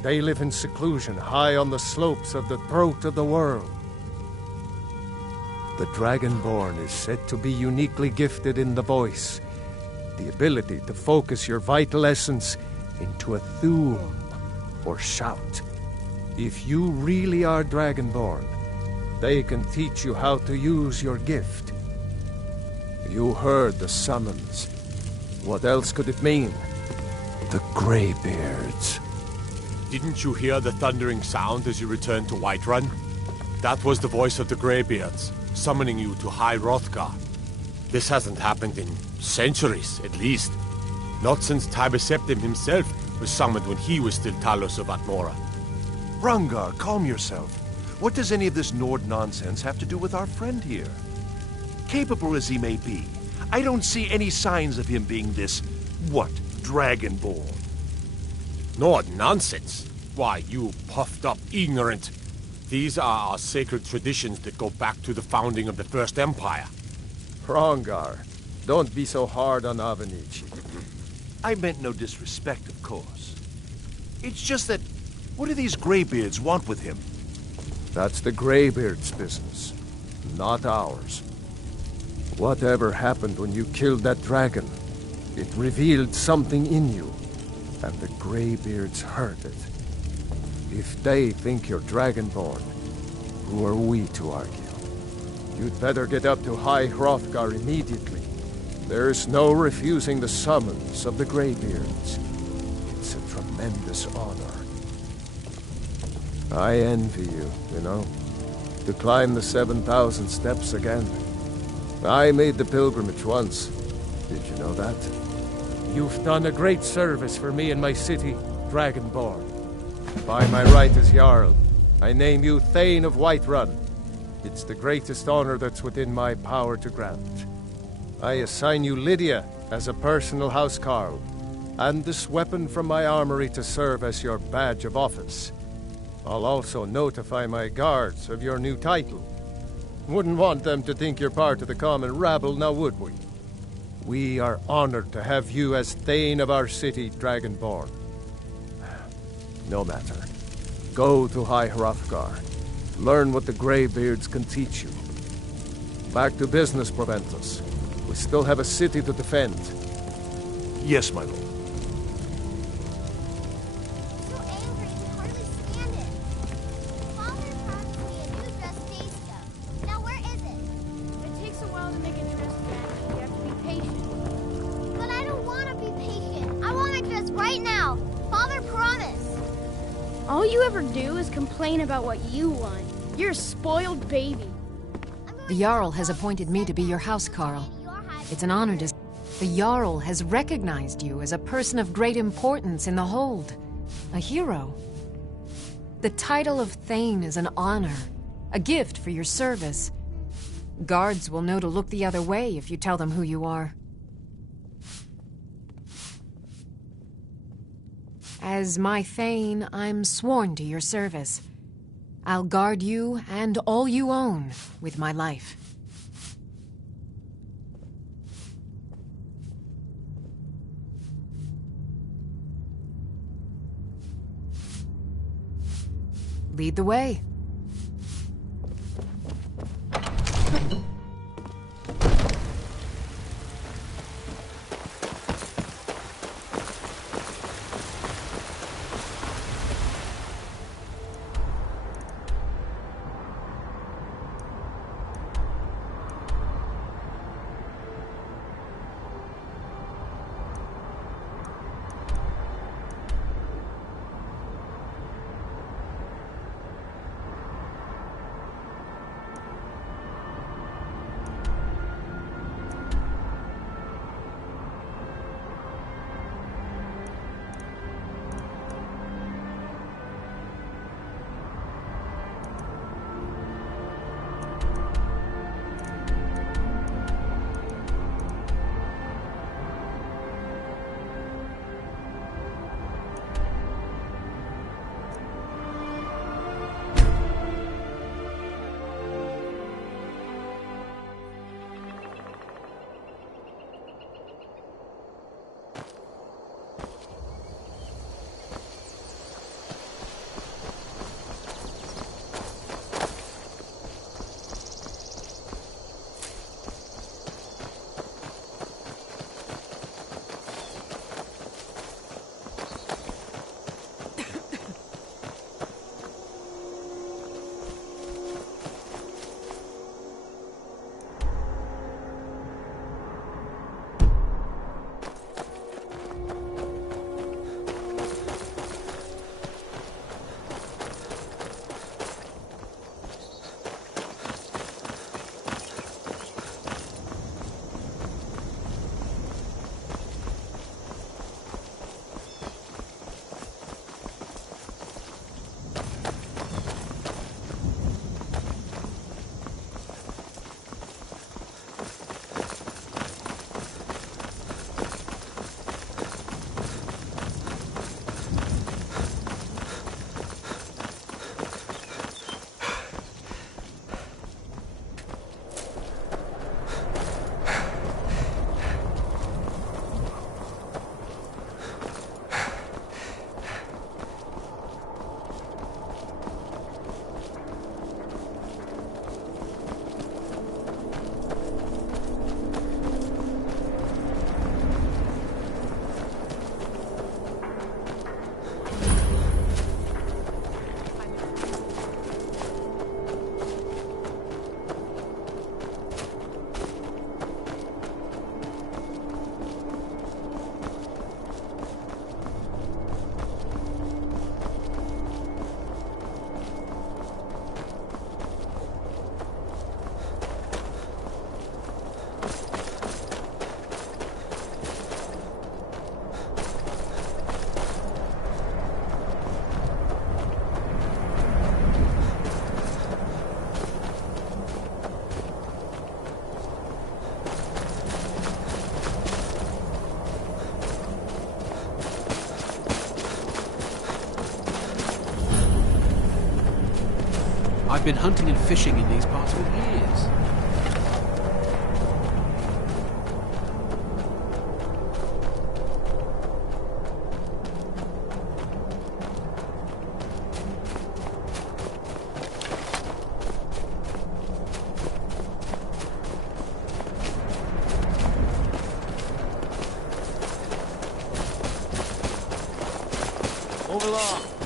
They live in seclusion high on the slopes of the throat of the world. The Dragonborn is said to be uniquely gifted in the voice, the ability to focus your vital essence into a thum or shout. If you really are Dragonborn, They can teach you how to use your gift. You heard the summons. What else could it mean? The Greybeards. Didn't you hear the thundering sound as you returned to Whiterun? That was the voice of the Greybeards, summoning you to High Hrothgar. This hasn't happened in centuries, at least. Not since Tiber Septim himself was summoned when he was still Talos of Atmora. Hrongar, calm yourself. What does any of this Nord nonsense have to do with our friend here? Capable as he may be, I don't see any signs of him being this, Dragonborn. Nord nonsense? Why, you puffed up ignorant. These are our sacred traditions that go back to the founding of the First Empire. Hrongar, don't be so hard on Avenici. I meant no disrespect, of course. It's just that, what do these Greybeards want with him? That's the Greybeards' business, not ours. Whatever happened when you killed that dragon, it revealed something in you, and the Greybeards heard it. If they think you're Dragonborn, who are we to argue? You'd better get up to High Hrothgar immediately. There's no refusing the summons of the Greybeards. It's a tremendous honor. I envy you, you know, to climb the 7,000 steps again. I made the pilgrimage once. Did you know that? You've done a great service for me and my city, Dragonborn. By my right as Jarl, I name you Thane of Whiterun. It's the greatest honor that's within my power to grant. I assign you Lydia as a personal housecarl, and this weapon from my armory to serve as your badge of office. I'll also notify my guards of your new title. Wouldn't want them to think you're part of the common rabble, now would we? We are honored to have you as Thane of our city, Dragonborn. No matter. Go to High Hrothgar. Learn what the Greybeards can teach you. Back to business, Proventus. We still have a city to defend. Yes, my lord. All you ever do is complain about what you want. You're a spoiled baby. The Jarl has appointed me to be your housecarl. It's an honor to... The Jarl has recognized you as a person of great importance in the Hold. A hero. The title of Thane is an honor. A gift for your service. Guards will know to look the other way if you tell them who you are. As my Thane, I'm sworn to your service. I'll guard you and all you own with my life. Lead the way. been hunting and fishing in these parts for years. Move along.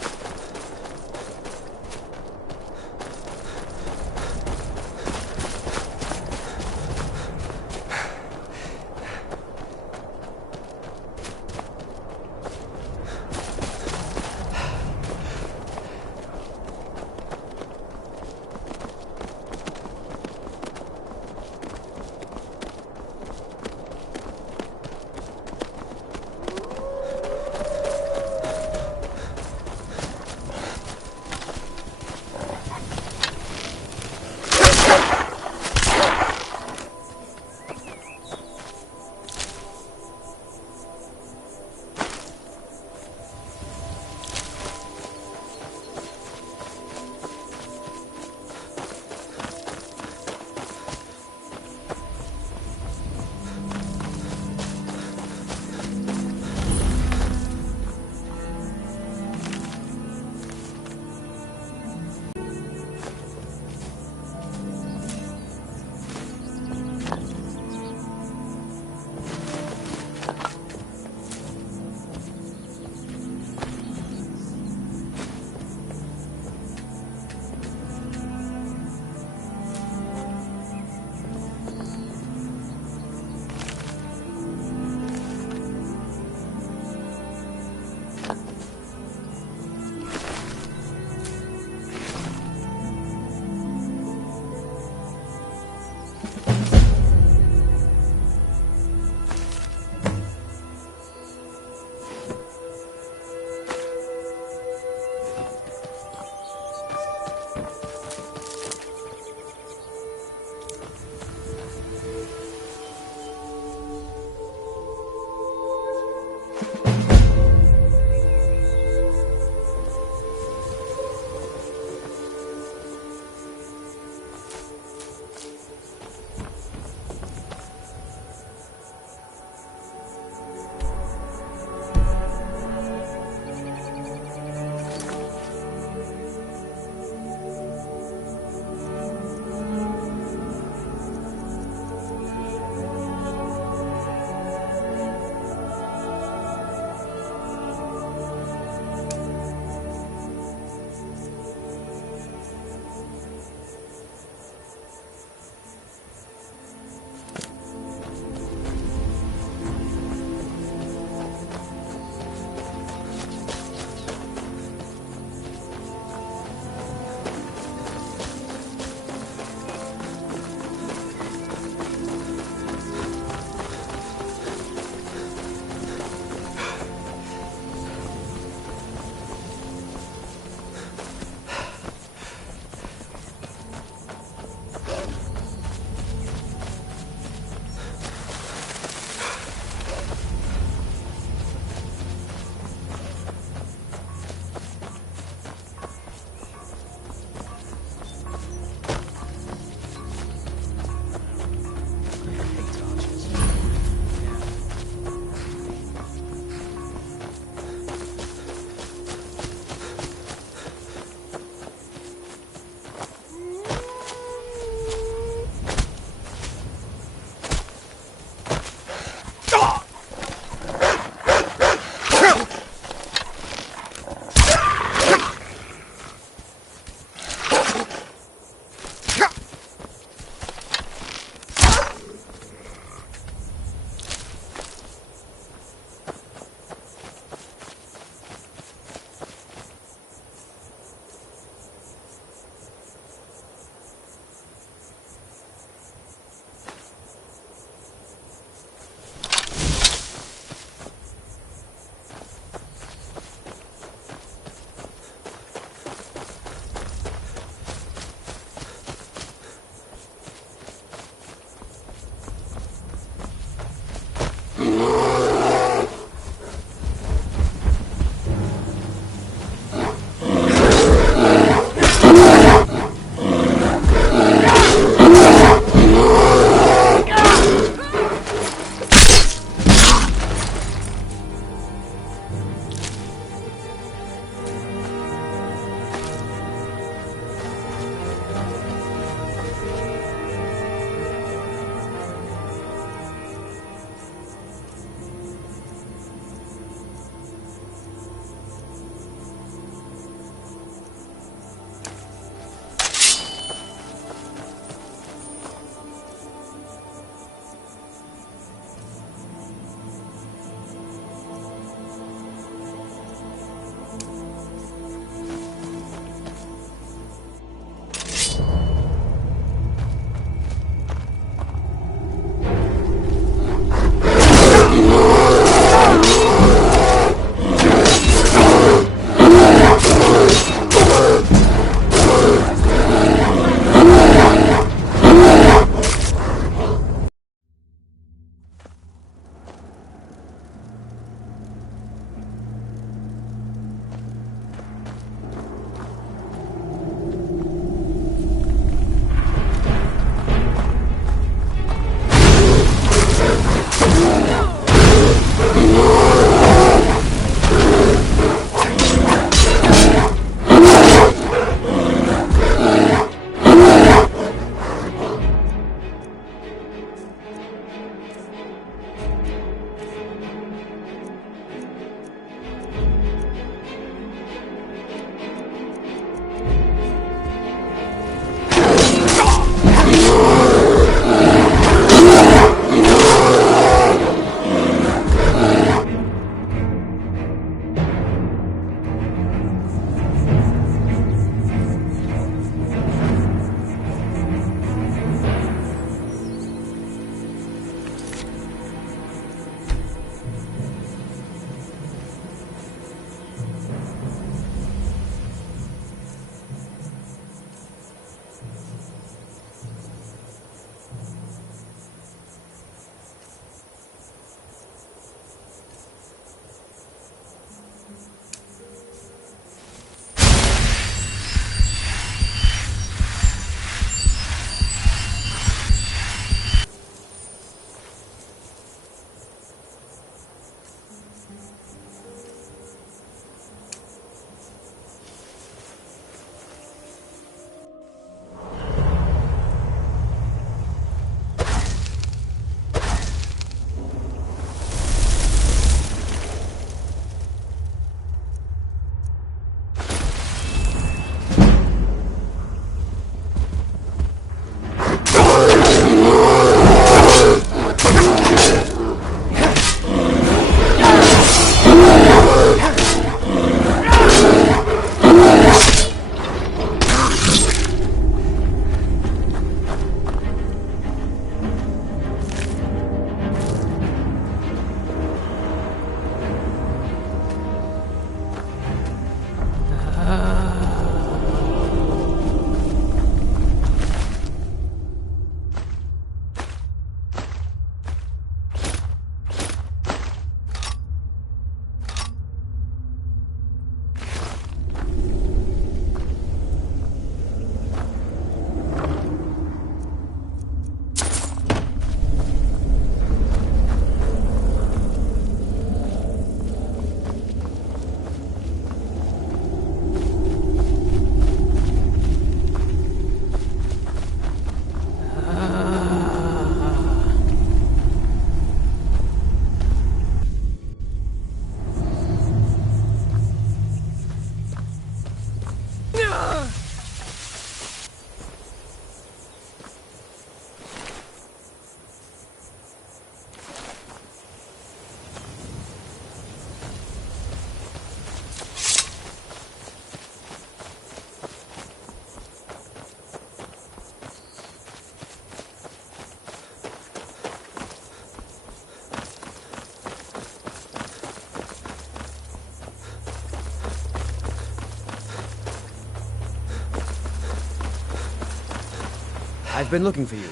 I've been looking for you.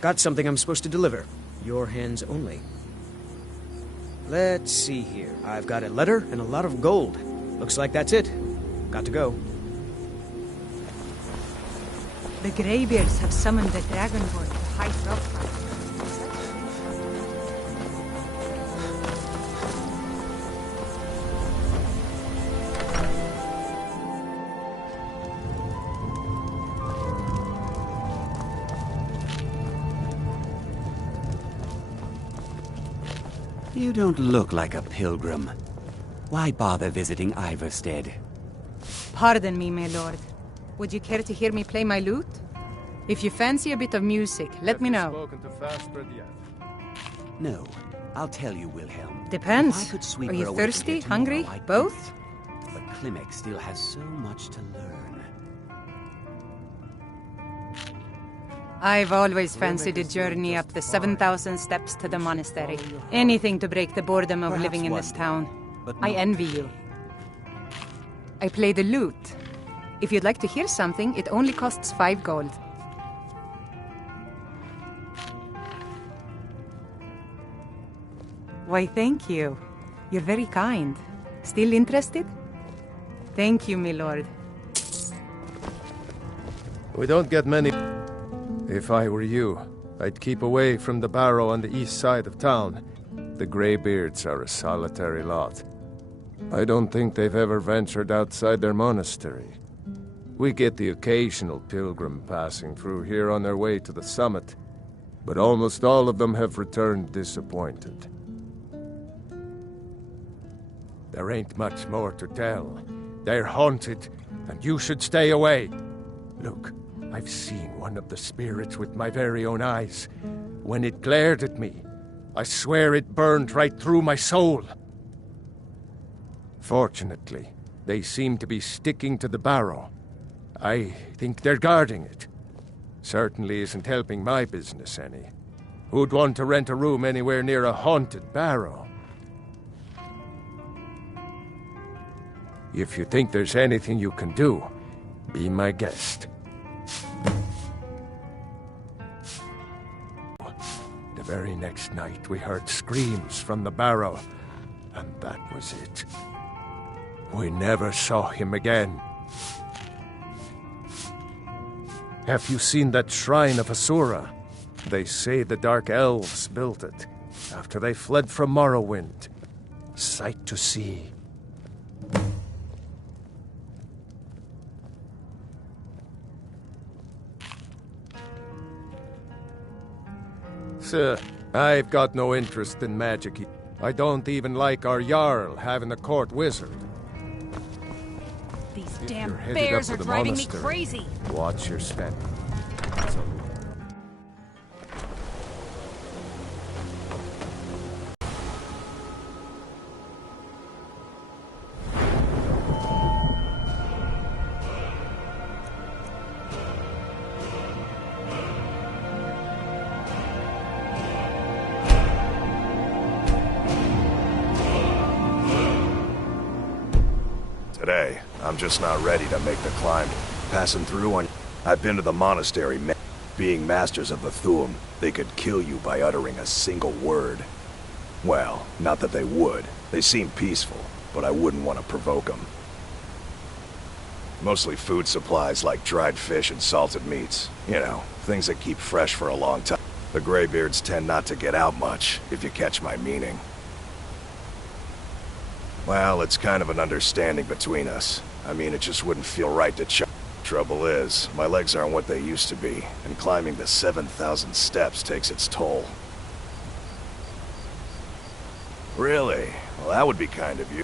Got something I'm supposed to deliver. Your hands only. Let's see here. I've got a letter and a lot of gold. Looks like that's it. Got to go. The Greybeards have summoned the Dragonborn to High Frostfire. You don't look like a pilgrim. Why bother visiting Iverstead? Pardon me, my lord. Would you care to hear me play my lute? If you fancy a bit of music, let me know. No, I'll tell you, Wilhelm. Depends. If I could sweep Are her you away from thirsty, here tomorrow, hungry, I'd do both? it. But Klimek still has so much to learn. I've always fancied a journey up the 7,000 steps to the monastery. Anything to break the boredom of living in this town. I envy you. I play the lute. If you'd like to hear something, it only costs 5 gold. Why, thank you. You're very kind. Still interested? Thank you, my lord. We don't get many... If I were you, I'd keep away from the barrow on the east side of town. The Greybeards are a solitary lot. I don't think they've ever ventured outside their monastery. We get the occasional pilgrim passing through here on their way to the summit, but almost all of them have returned disappointed. There ain't much more to tell. They're haunted, and you should stay away. Look, I've seen one of the spirits with my very own eyes. When it glared at me, I swear it burned right through my soul. Fortunately, they seem to be sticking to the barrow. I think they're guarding it. Certainly isn't helping my business any. Who'd want to rent a room anywhere near a haunted barrow? If you think there's anything you can do, be my guest. The very next night we heard screams from the barrow, and that was it. We never saw him again. Have you seen that shrine of Asura? They say the Dark Elves built it, after they fled from Morrowind. Sight to see. Sir, I've got no interest in magic. I don't even like our Jarl having a court wizard. These If damn you're headed bears up are to the driving me monastery, crazy. Watch your step. Today, I'm just not ready to make the climb. Passing through on... I've been to the monastery. Being masters of the Thu'um, they could kill you by uttering a single word. Well, not that they would. They seem peaceful, but I wouldn't want to provoke them. Mostly food supplies like dried fish and salted meats. You know, things that keep fresh for a long time. The Greybeards tend not to get out much, if you catch my meaning. Well, it's kind of an understanding between us. I mean, it just wouldn't feel right to Trouble is, my legs aren't what they used to be, and climbing the 7,000 steps takes its toll. Really? Well, that would be kind of you.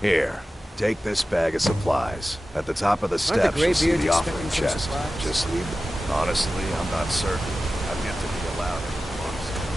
Here, take this bag of supplies. At the top of the steps, you'll see the offering chest. Just leave it. Honestly, I'm not certain. I've yet to be allowed in the monastery.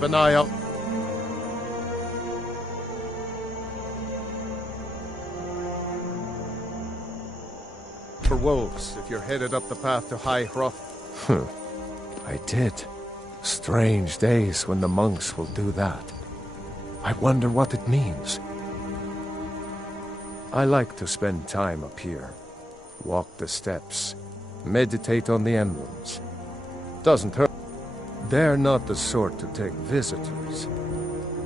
Keep an eye out. For wolves, if you're headed up the path to High Hroth. I did. Strange days when the monks will do that. I wonder what it means. I like to spend time up here. Walk the steps. Meditate on the emblems. Doesn't hurt. They're not the sort to take visitors.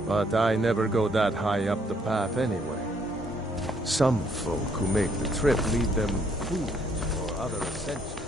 But I never go that high up the path anyway. Some folk who make the trip leave them food or other essentials.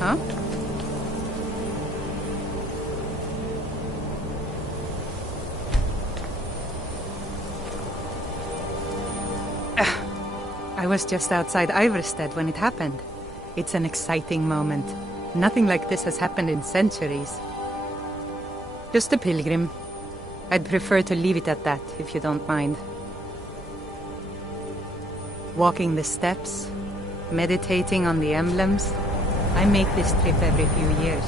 Huh? I was just outside Iverstead when it happened. It's an exciting moment. Nothing like this has happened in centuries. Just a pilgrim. I'd prefer to leave it at that, if you don't mind. Walking the steps, meditating on the emblems. I make this trip every few years.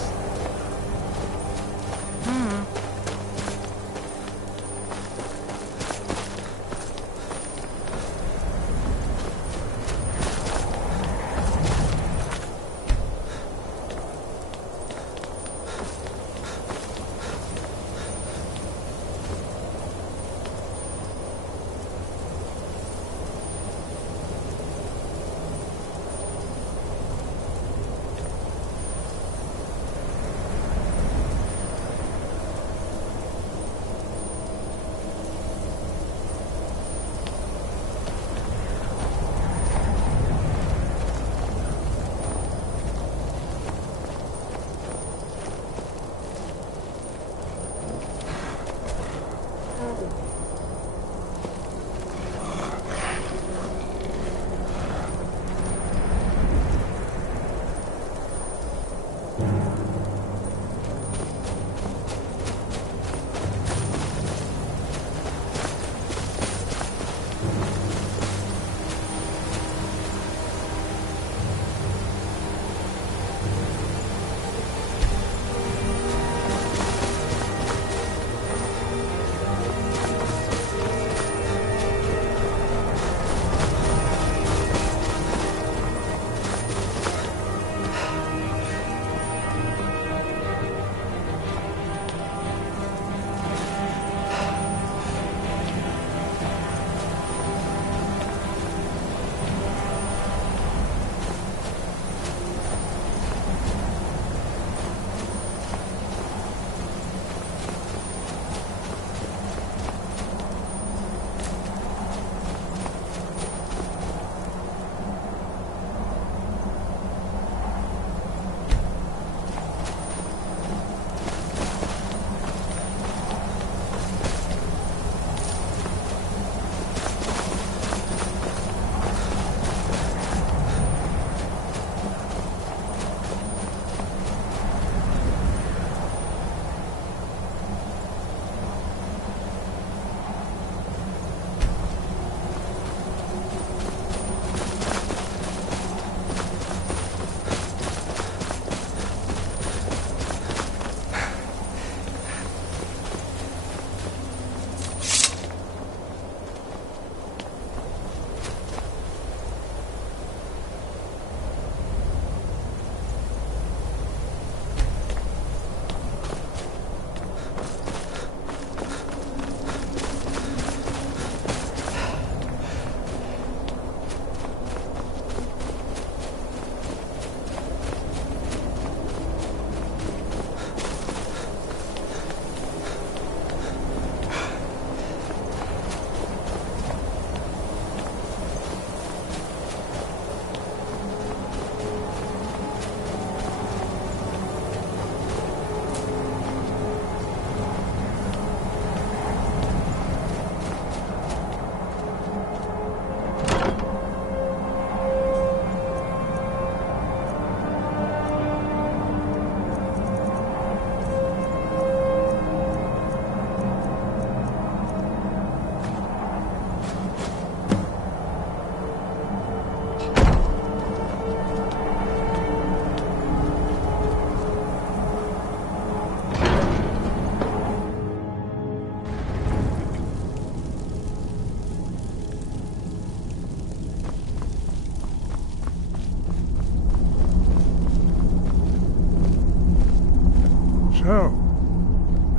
So,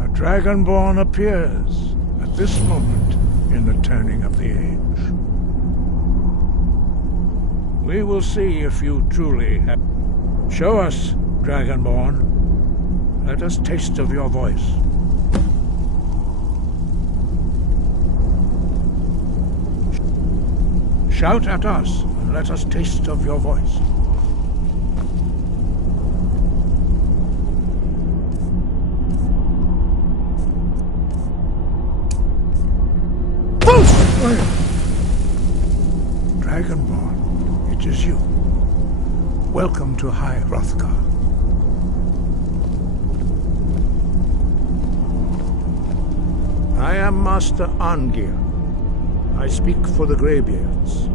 a Dragonborn appears at this moment in the turning of the age. We will see if you truly have... Show us, Dragonborn. Let us taste of your voice. Shout at us, and let us taste of your voice. Dragonborn, it is you. Welcome to High Hrothgar. I am Master Arngir. I speak for the Greybeards.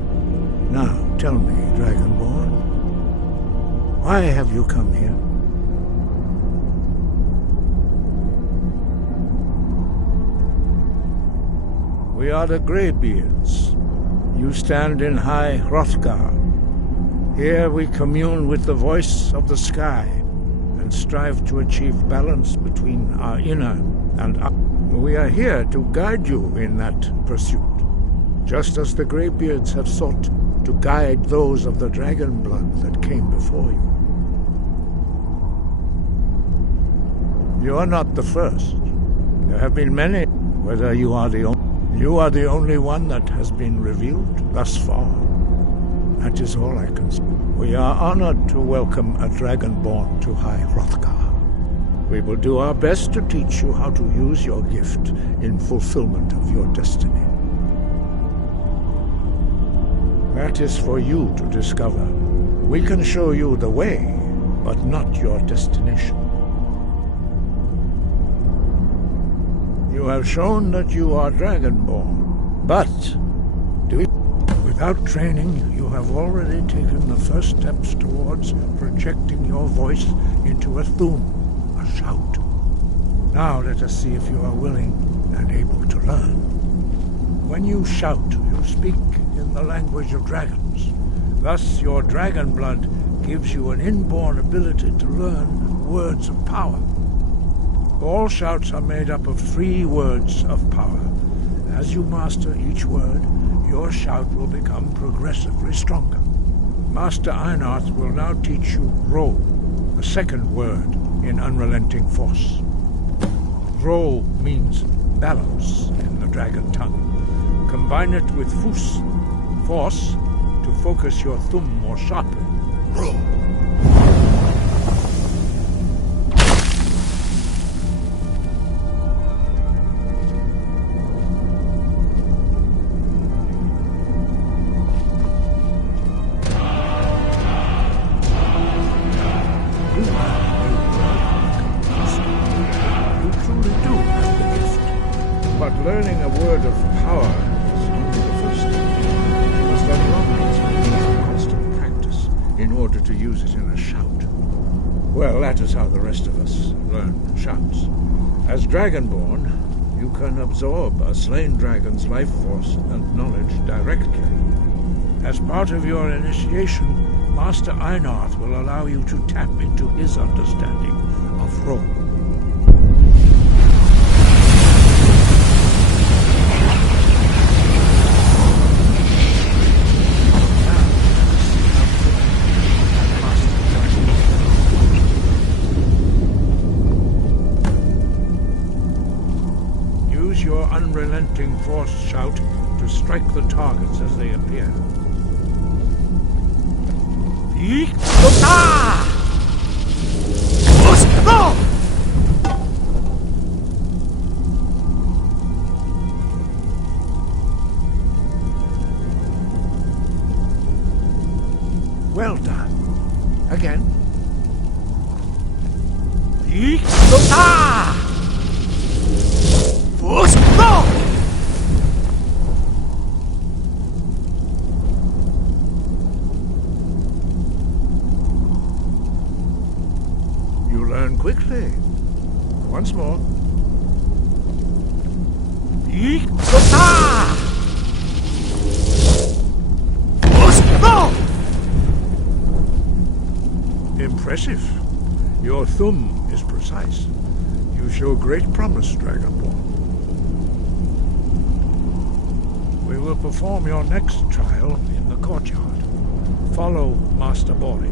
Now, tell me, Dragonborn, why have you come here? We are the Greybeards. You stand in High Hrothgar. Here we commune with the voice of the sky and strive to achieve balance between our inner and outer. We are here to guide you in that pursuit, just as the Greybeards have sought to guide those of the dragon blood that came before you. You are not the first. There have been many. Whether you are the only one that has been revealed thus far. That is all I can say. We are honored to welcome a Dragonborn to High Hrothgar. We will do our best to teach you how to use your gift in fulfillment of your destiny. That is for you to discover. We can show you the way, but not your destination. You have shown that you are Dragonborn, but without training, you have already taken the first steps towards projecting your voice into a thum, a shout. Now let us see if you are willing and able to learn. When you shout, you speak in the language of dragons. Thus, your dragon blood gives you an inborn ability to learn words of power. All shouts are made up of 3 words of power. As you master each word, your shout will become progressively stronger. Master Einarth will now teach you Ro, the second word in Unrelenting Force. Ro means balance in the dragon tongue. Combine it with Fus, force, to focus your thumb more sharply. Ro. Learning a word of power is only the first step. You must unlock its meaning through constant practice in order to use it in a shout. Well, that is how the rest of us learn shouts. As Dragonborn, you can absorb a slain dragon's life force and knowledge directly. As part of your initiation, Master Einarth will allow you to tap into his understanding of Ro. Your unrelenting force shout to strike the targets as they appear. Well done. Again. You learn quickly. Once more. Impressive. Your thumb is precise. You show great promise, Dragonborn. We will perform your next trial in the courtyard. Follow Master Bori.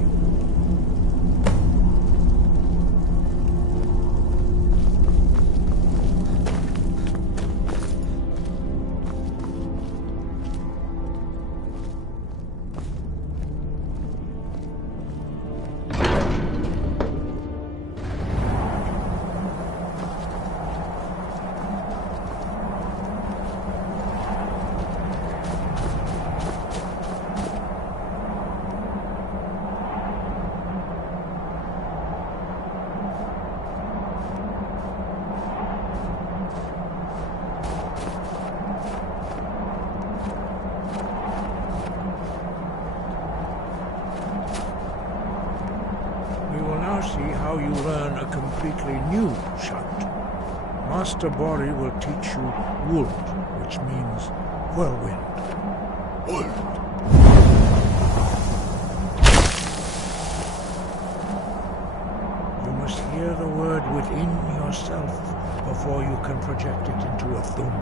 See how you learn a completely new shout. Master Bori will teach you Wold, which means whirlwind. Wold. You must hear the word within yourself before you can project it into a thum.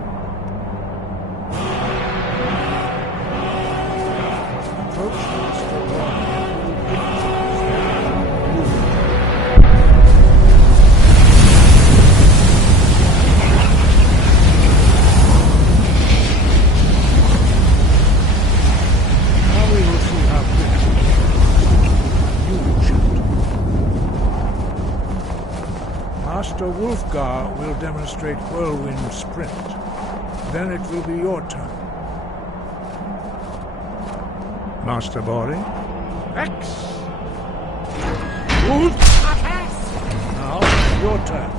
Approach Master Bori. Master Wolfgar will demonstrate Whirlwind Sprint. Then it will be your turn. Master Bori. X! Wolf! Now, your turn.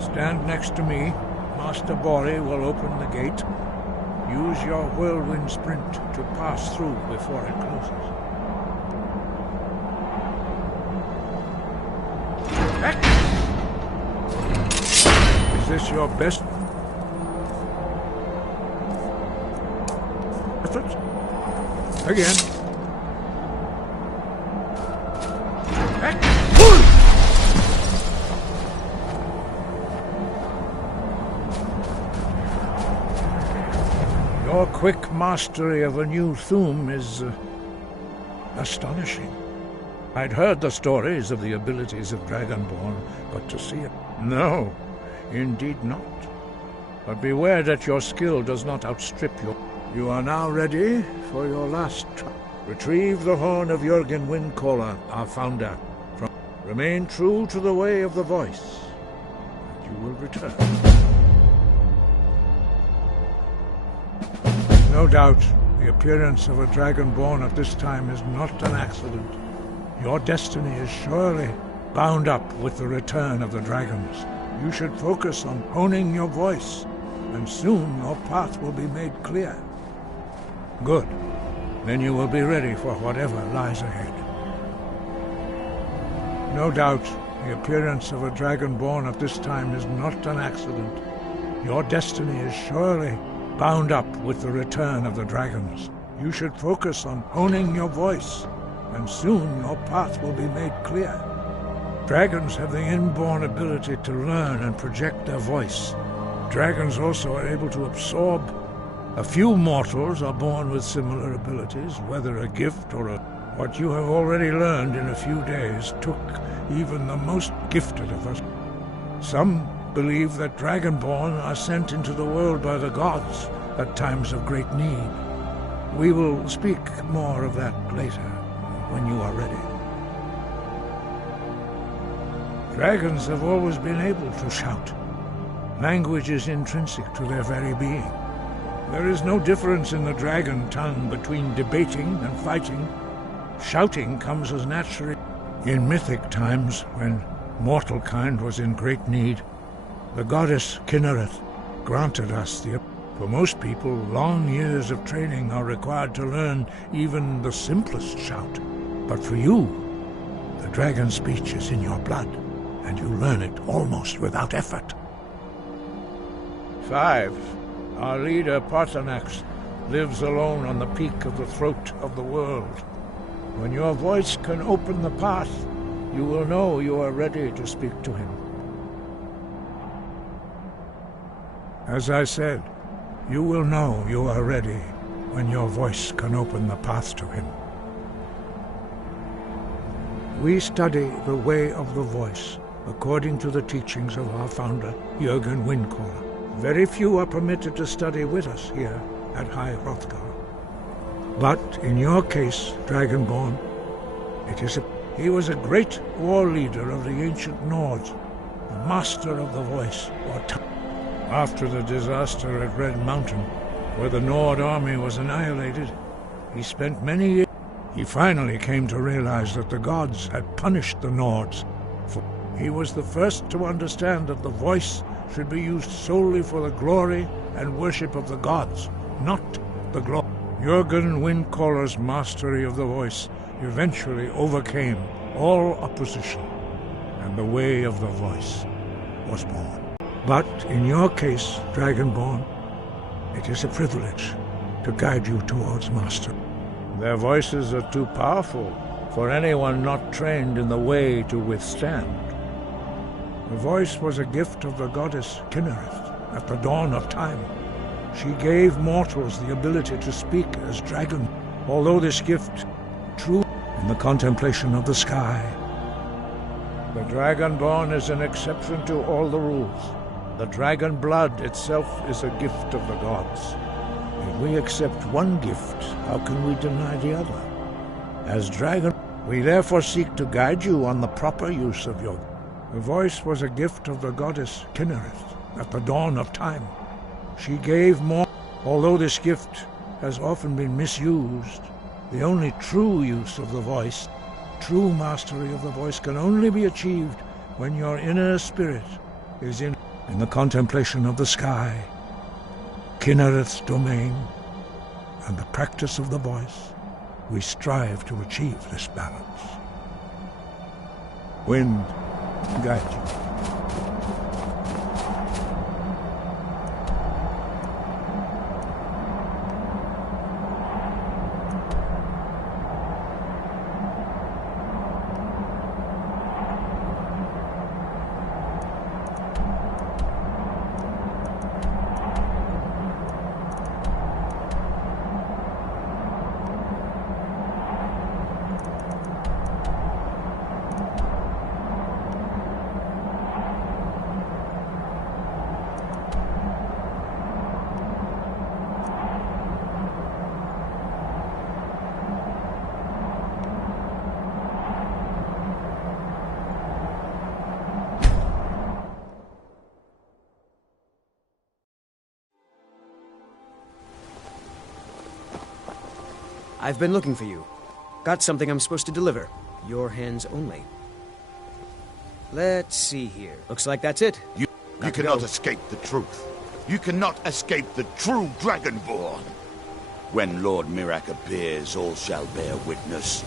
Stand next to me. Master Bori will open the gate. Use your Whirlwind Sprint to pass through before it closes. X! Is this your best effort? Again. Your quick mastery of a new thum is astonishing. I'd heard the stories of the abilities of Dragonborn, but to see it... No, indeed not. But beware that your skill does not outstrip your... You are now ready for your last trial. Retrieve the horn of Jürgen Windcaller, our founder. Remain true to the way of the voice, and you will return. No doubt, the appearance of a Dragonborn at this time is not an accident. Your destiny is surely bound up with the return of the dragons. You should focus on honing your voice, and soon your path will be made clear. Good. Then you will be ready for whatever lies ahead. No doubt, the appearance of a Dragonborn at this time is not an accident. Your destiny is surely bound up with the return of the dragons. You should focus on honing your voice, and soon your path will be made clear. Dragons have the inborn ability to learn and project their voice. Dragons also are able to absorb. A few mortals are born with similar abilities, whether a gift or a... What you have already learned in a few days took even the most gifted of us. Some believe that Dragonborn are sent into the world by the gods at times of great need. We will speak more of that later, when you are ready. Dragons have always been able to shout. Language is intrinsic to their very being. There is no difference in the dragon tongue between debating and fighting. Shouting comes as naturally. In mythic times, when mortal kind was in great need, the goddess Kinnereth granted us the... For most people, long years of training are required to learn even the simplest shout. But for you, the dragon speech is in your blood, and you learn it almost without effort. 5. Our leader, Parthenax, lives alone on the peak of the throat of the world. When your voice can open the path, you will know you are ready to speak to him. As I said, you will know you are ready when your voice can open the path to him. We study the way of the voice according to the teachings of our founder, Jürgen Windcaller. Very few are permitted to study with us here at High Hrothgar. But in your case, Dragonborn, he was a great war leader of the ancient Nords, a master of the voice, or tongue. After the disaster at Red Mountain, where the Nord army was annihilated, he spent many years. He finally came to realize that the gods had punished the Nords. He was the first to understand that the voice should be used solely for the glory and worship of the gods, not the glory. Jürgen Windcaller's mastery of the voice eventually overcame all opposition, and the way of the voice was born. But in your case, Dragonborn, it is a privilege to guide you towards mastery. Their voices are too powerful for anyone not trained in the way to withstand. The voice was a gift of the goddess Kinnereth at the dawn of time. She gave mortals the ability to speak as dragon, although this gift true in the contemplation of the sky. The Dragonborn is an exception to all the rules. The dragon blood itself is a gift of the gods. If we accept one gift, how can we deny the other? As dragon, we therefore seek to guide you on the proper use of your... The voice was a gift of the goddess Kinnereth at the dawn of time. She gave more, although this gift has often been misused. The only true use of the voice, true mastery of the voice, can only be achieved when your inner spirit is in the contemplation of the sky, Kinnereth's domain, and the practice of the voice. We strive to achieve this balance. Wind, guide you. I've been looking for you. Got something I'm supposed to deliver. Your hands only. Let's see here. Looks like that's it. You cannot escape the truth. You cannot escape the true Dragonborn. When Lord Mirac appears, all shall bear witness.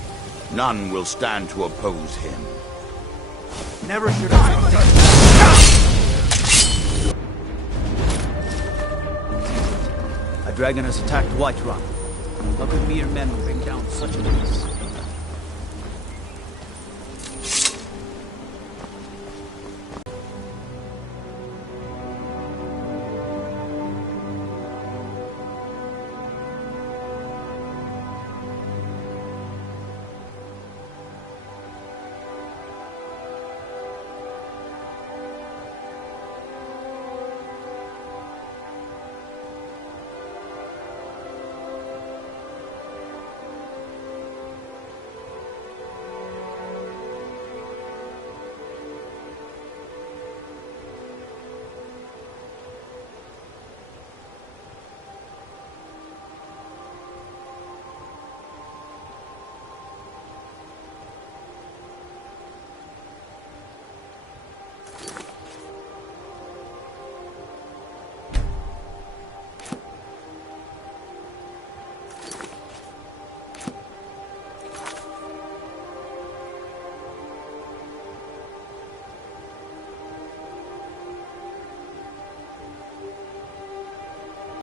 None will stand to oppose him. Never should A dragon has attacked Whiterun. How could mere men bring down such a beast?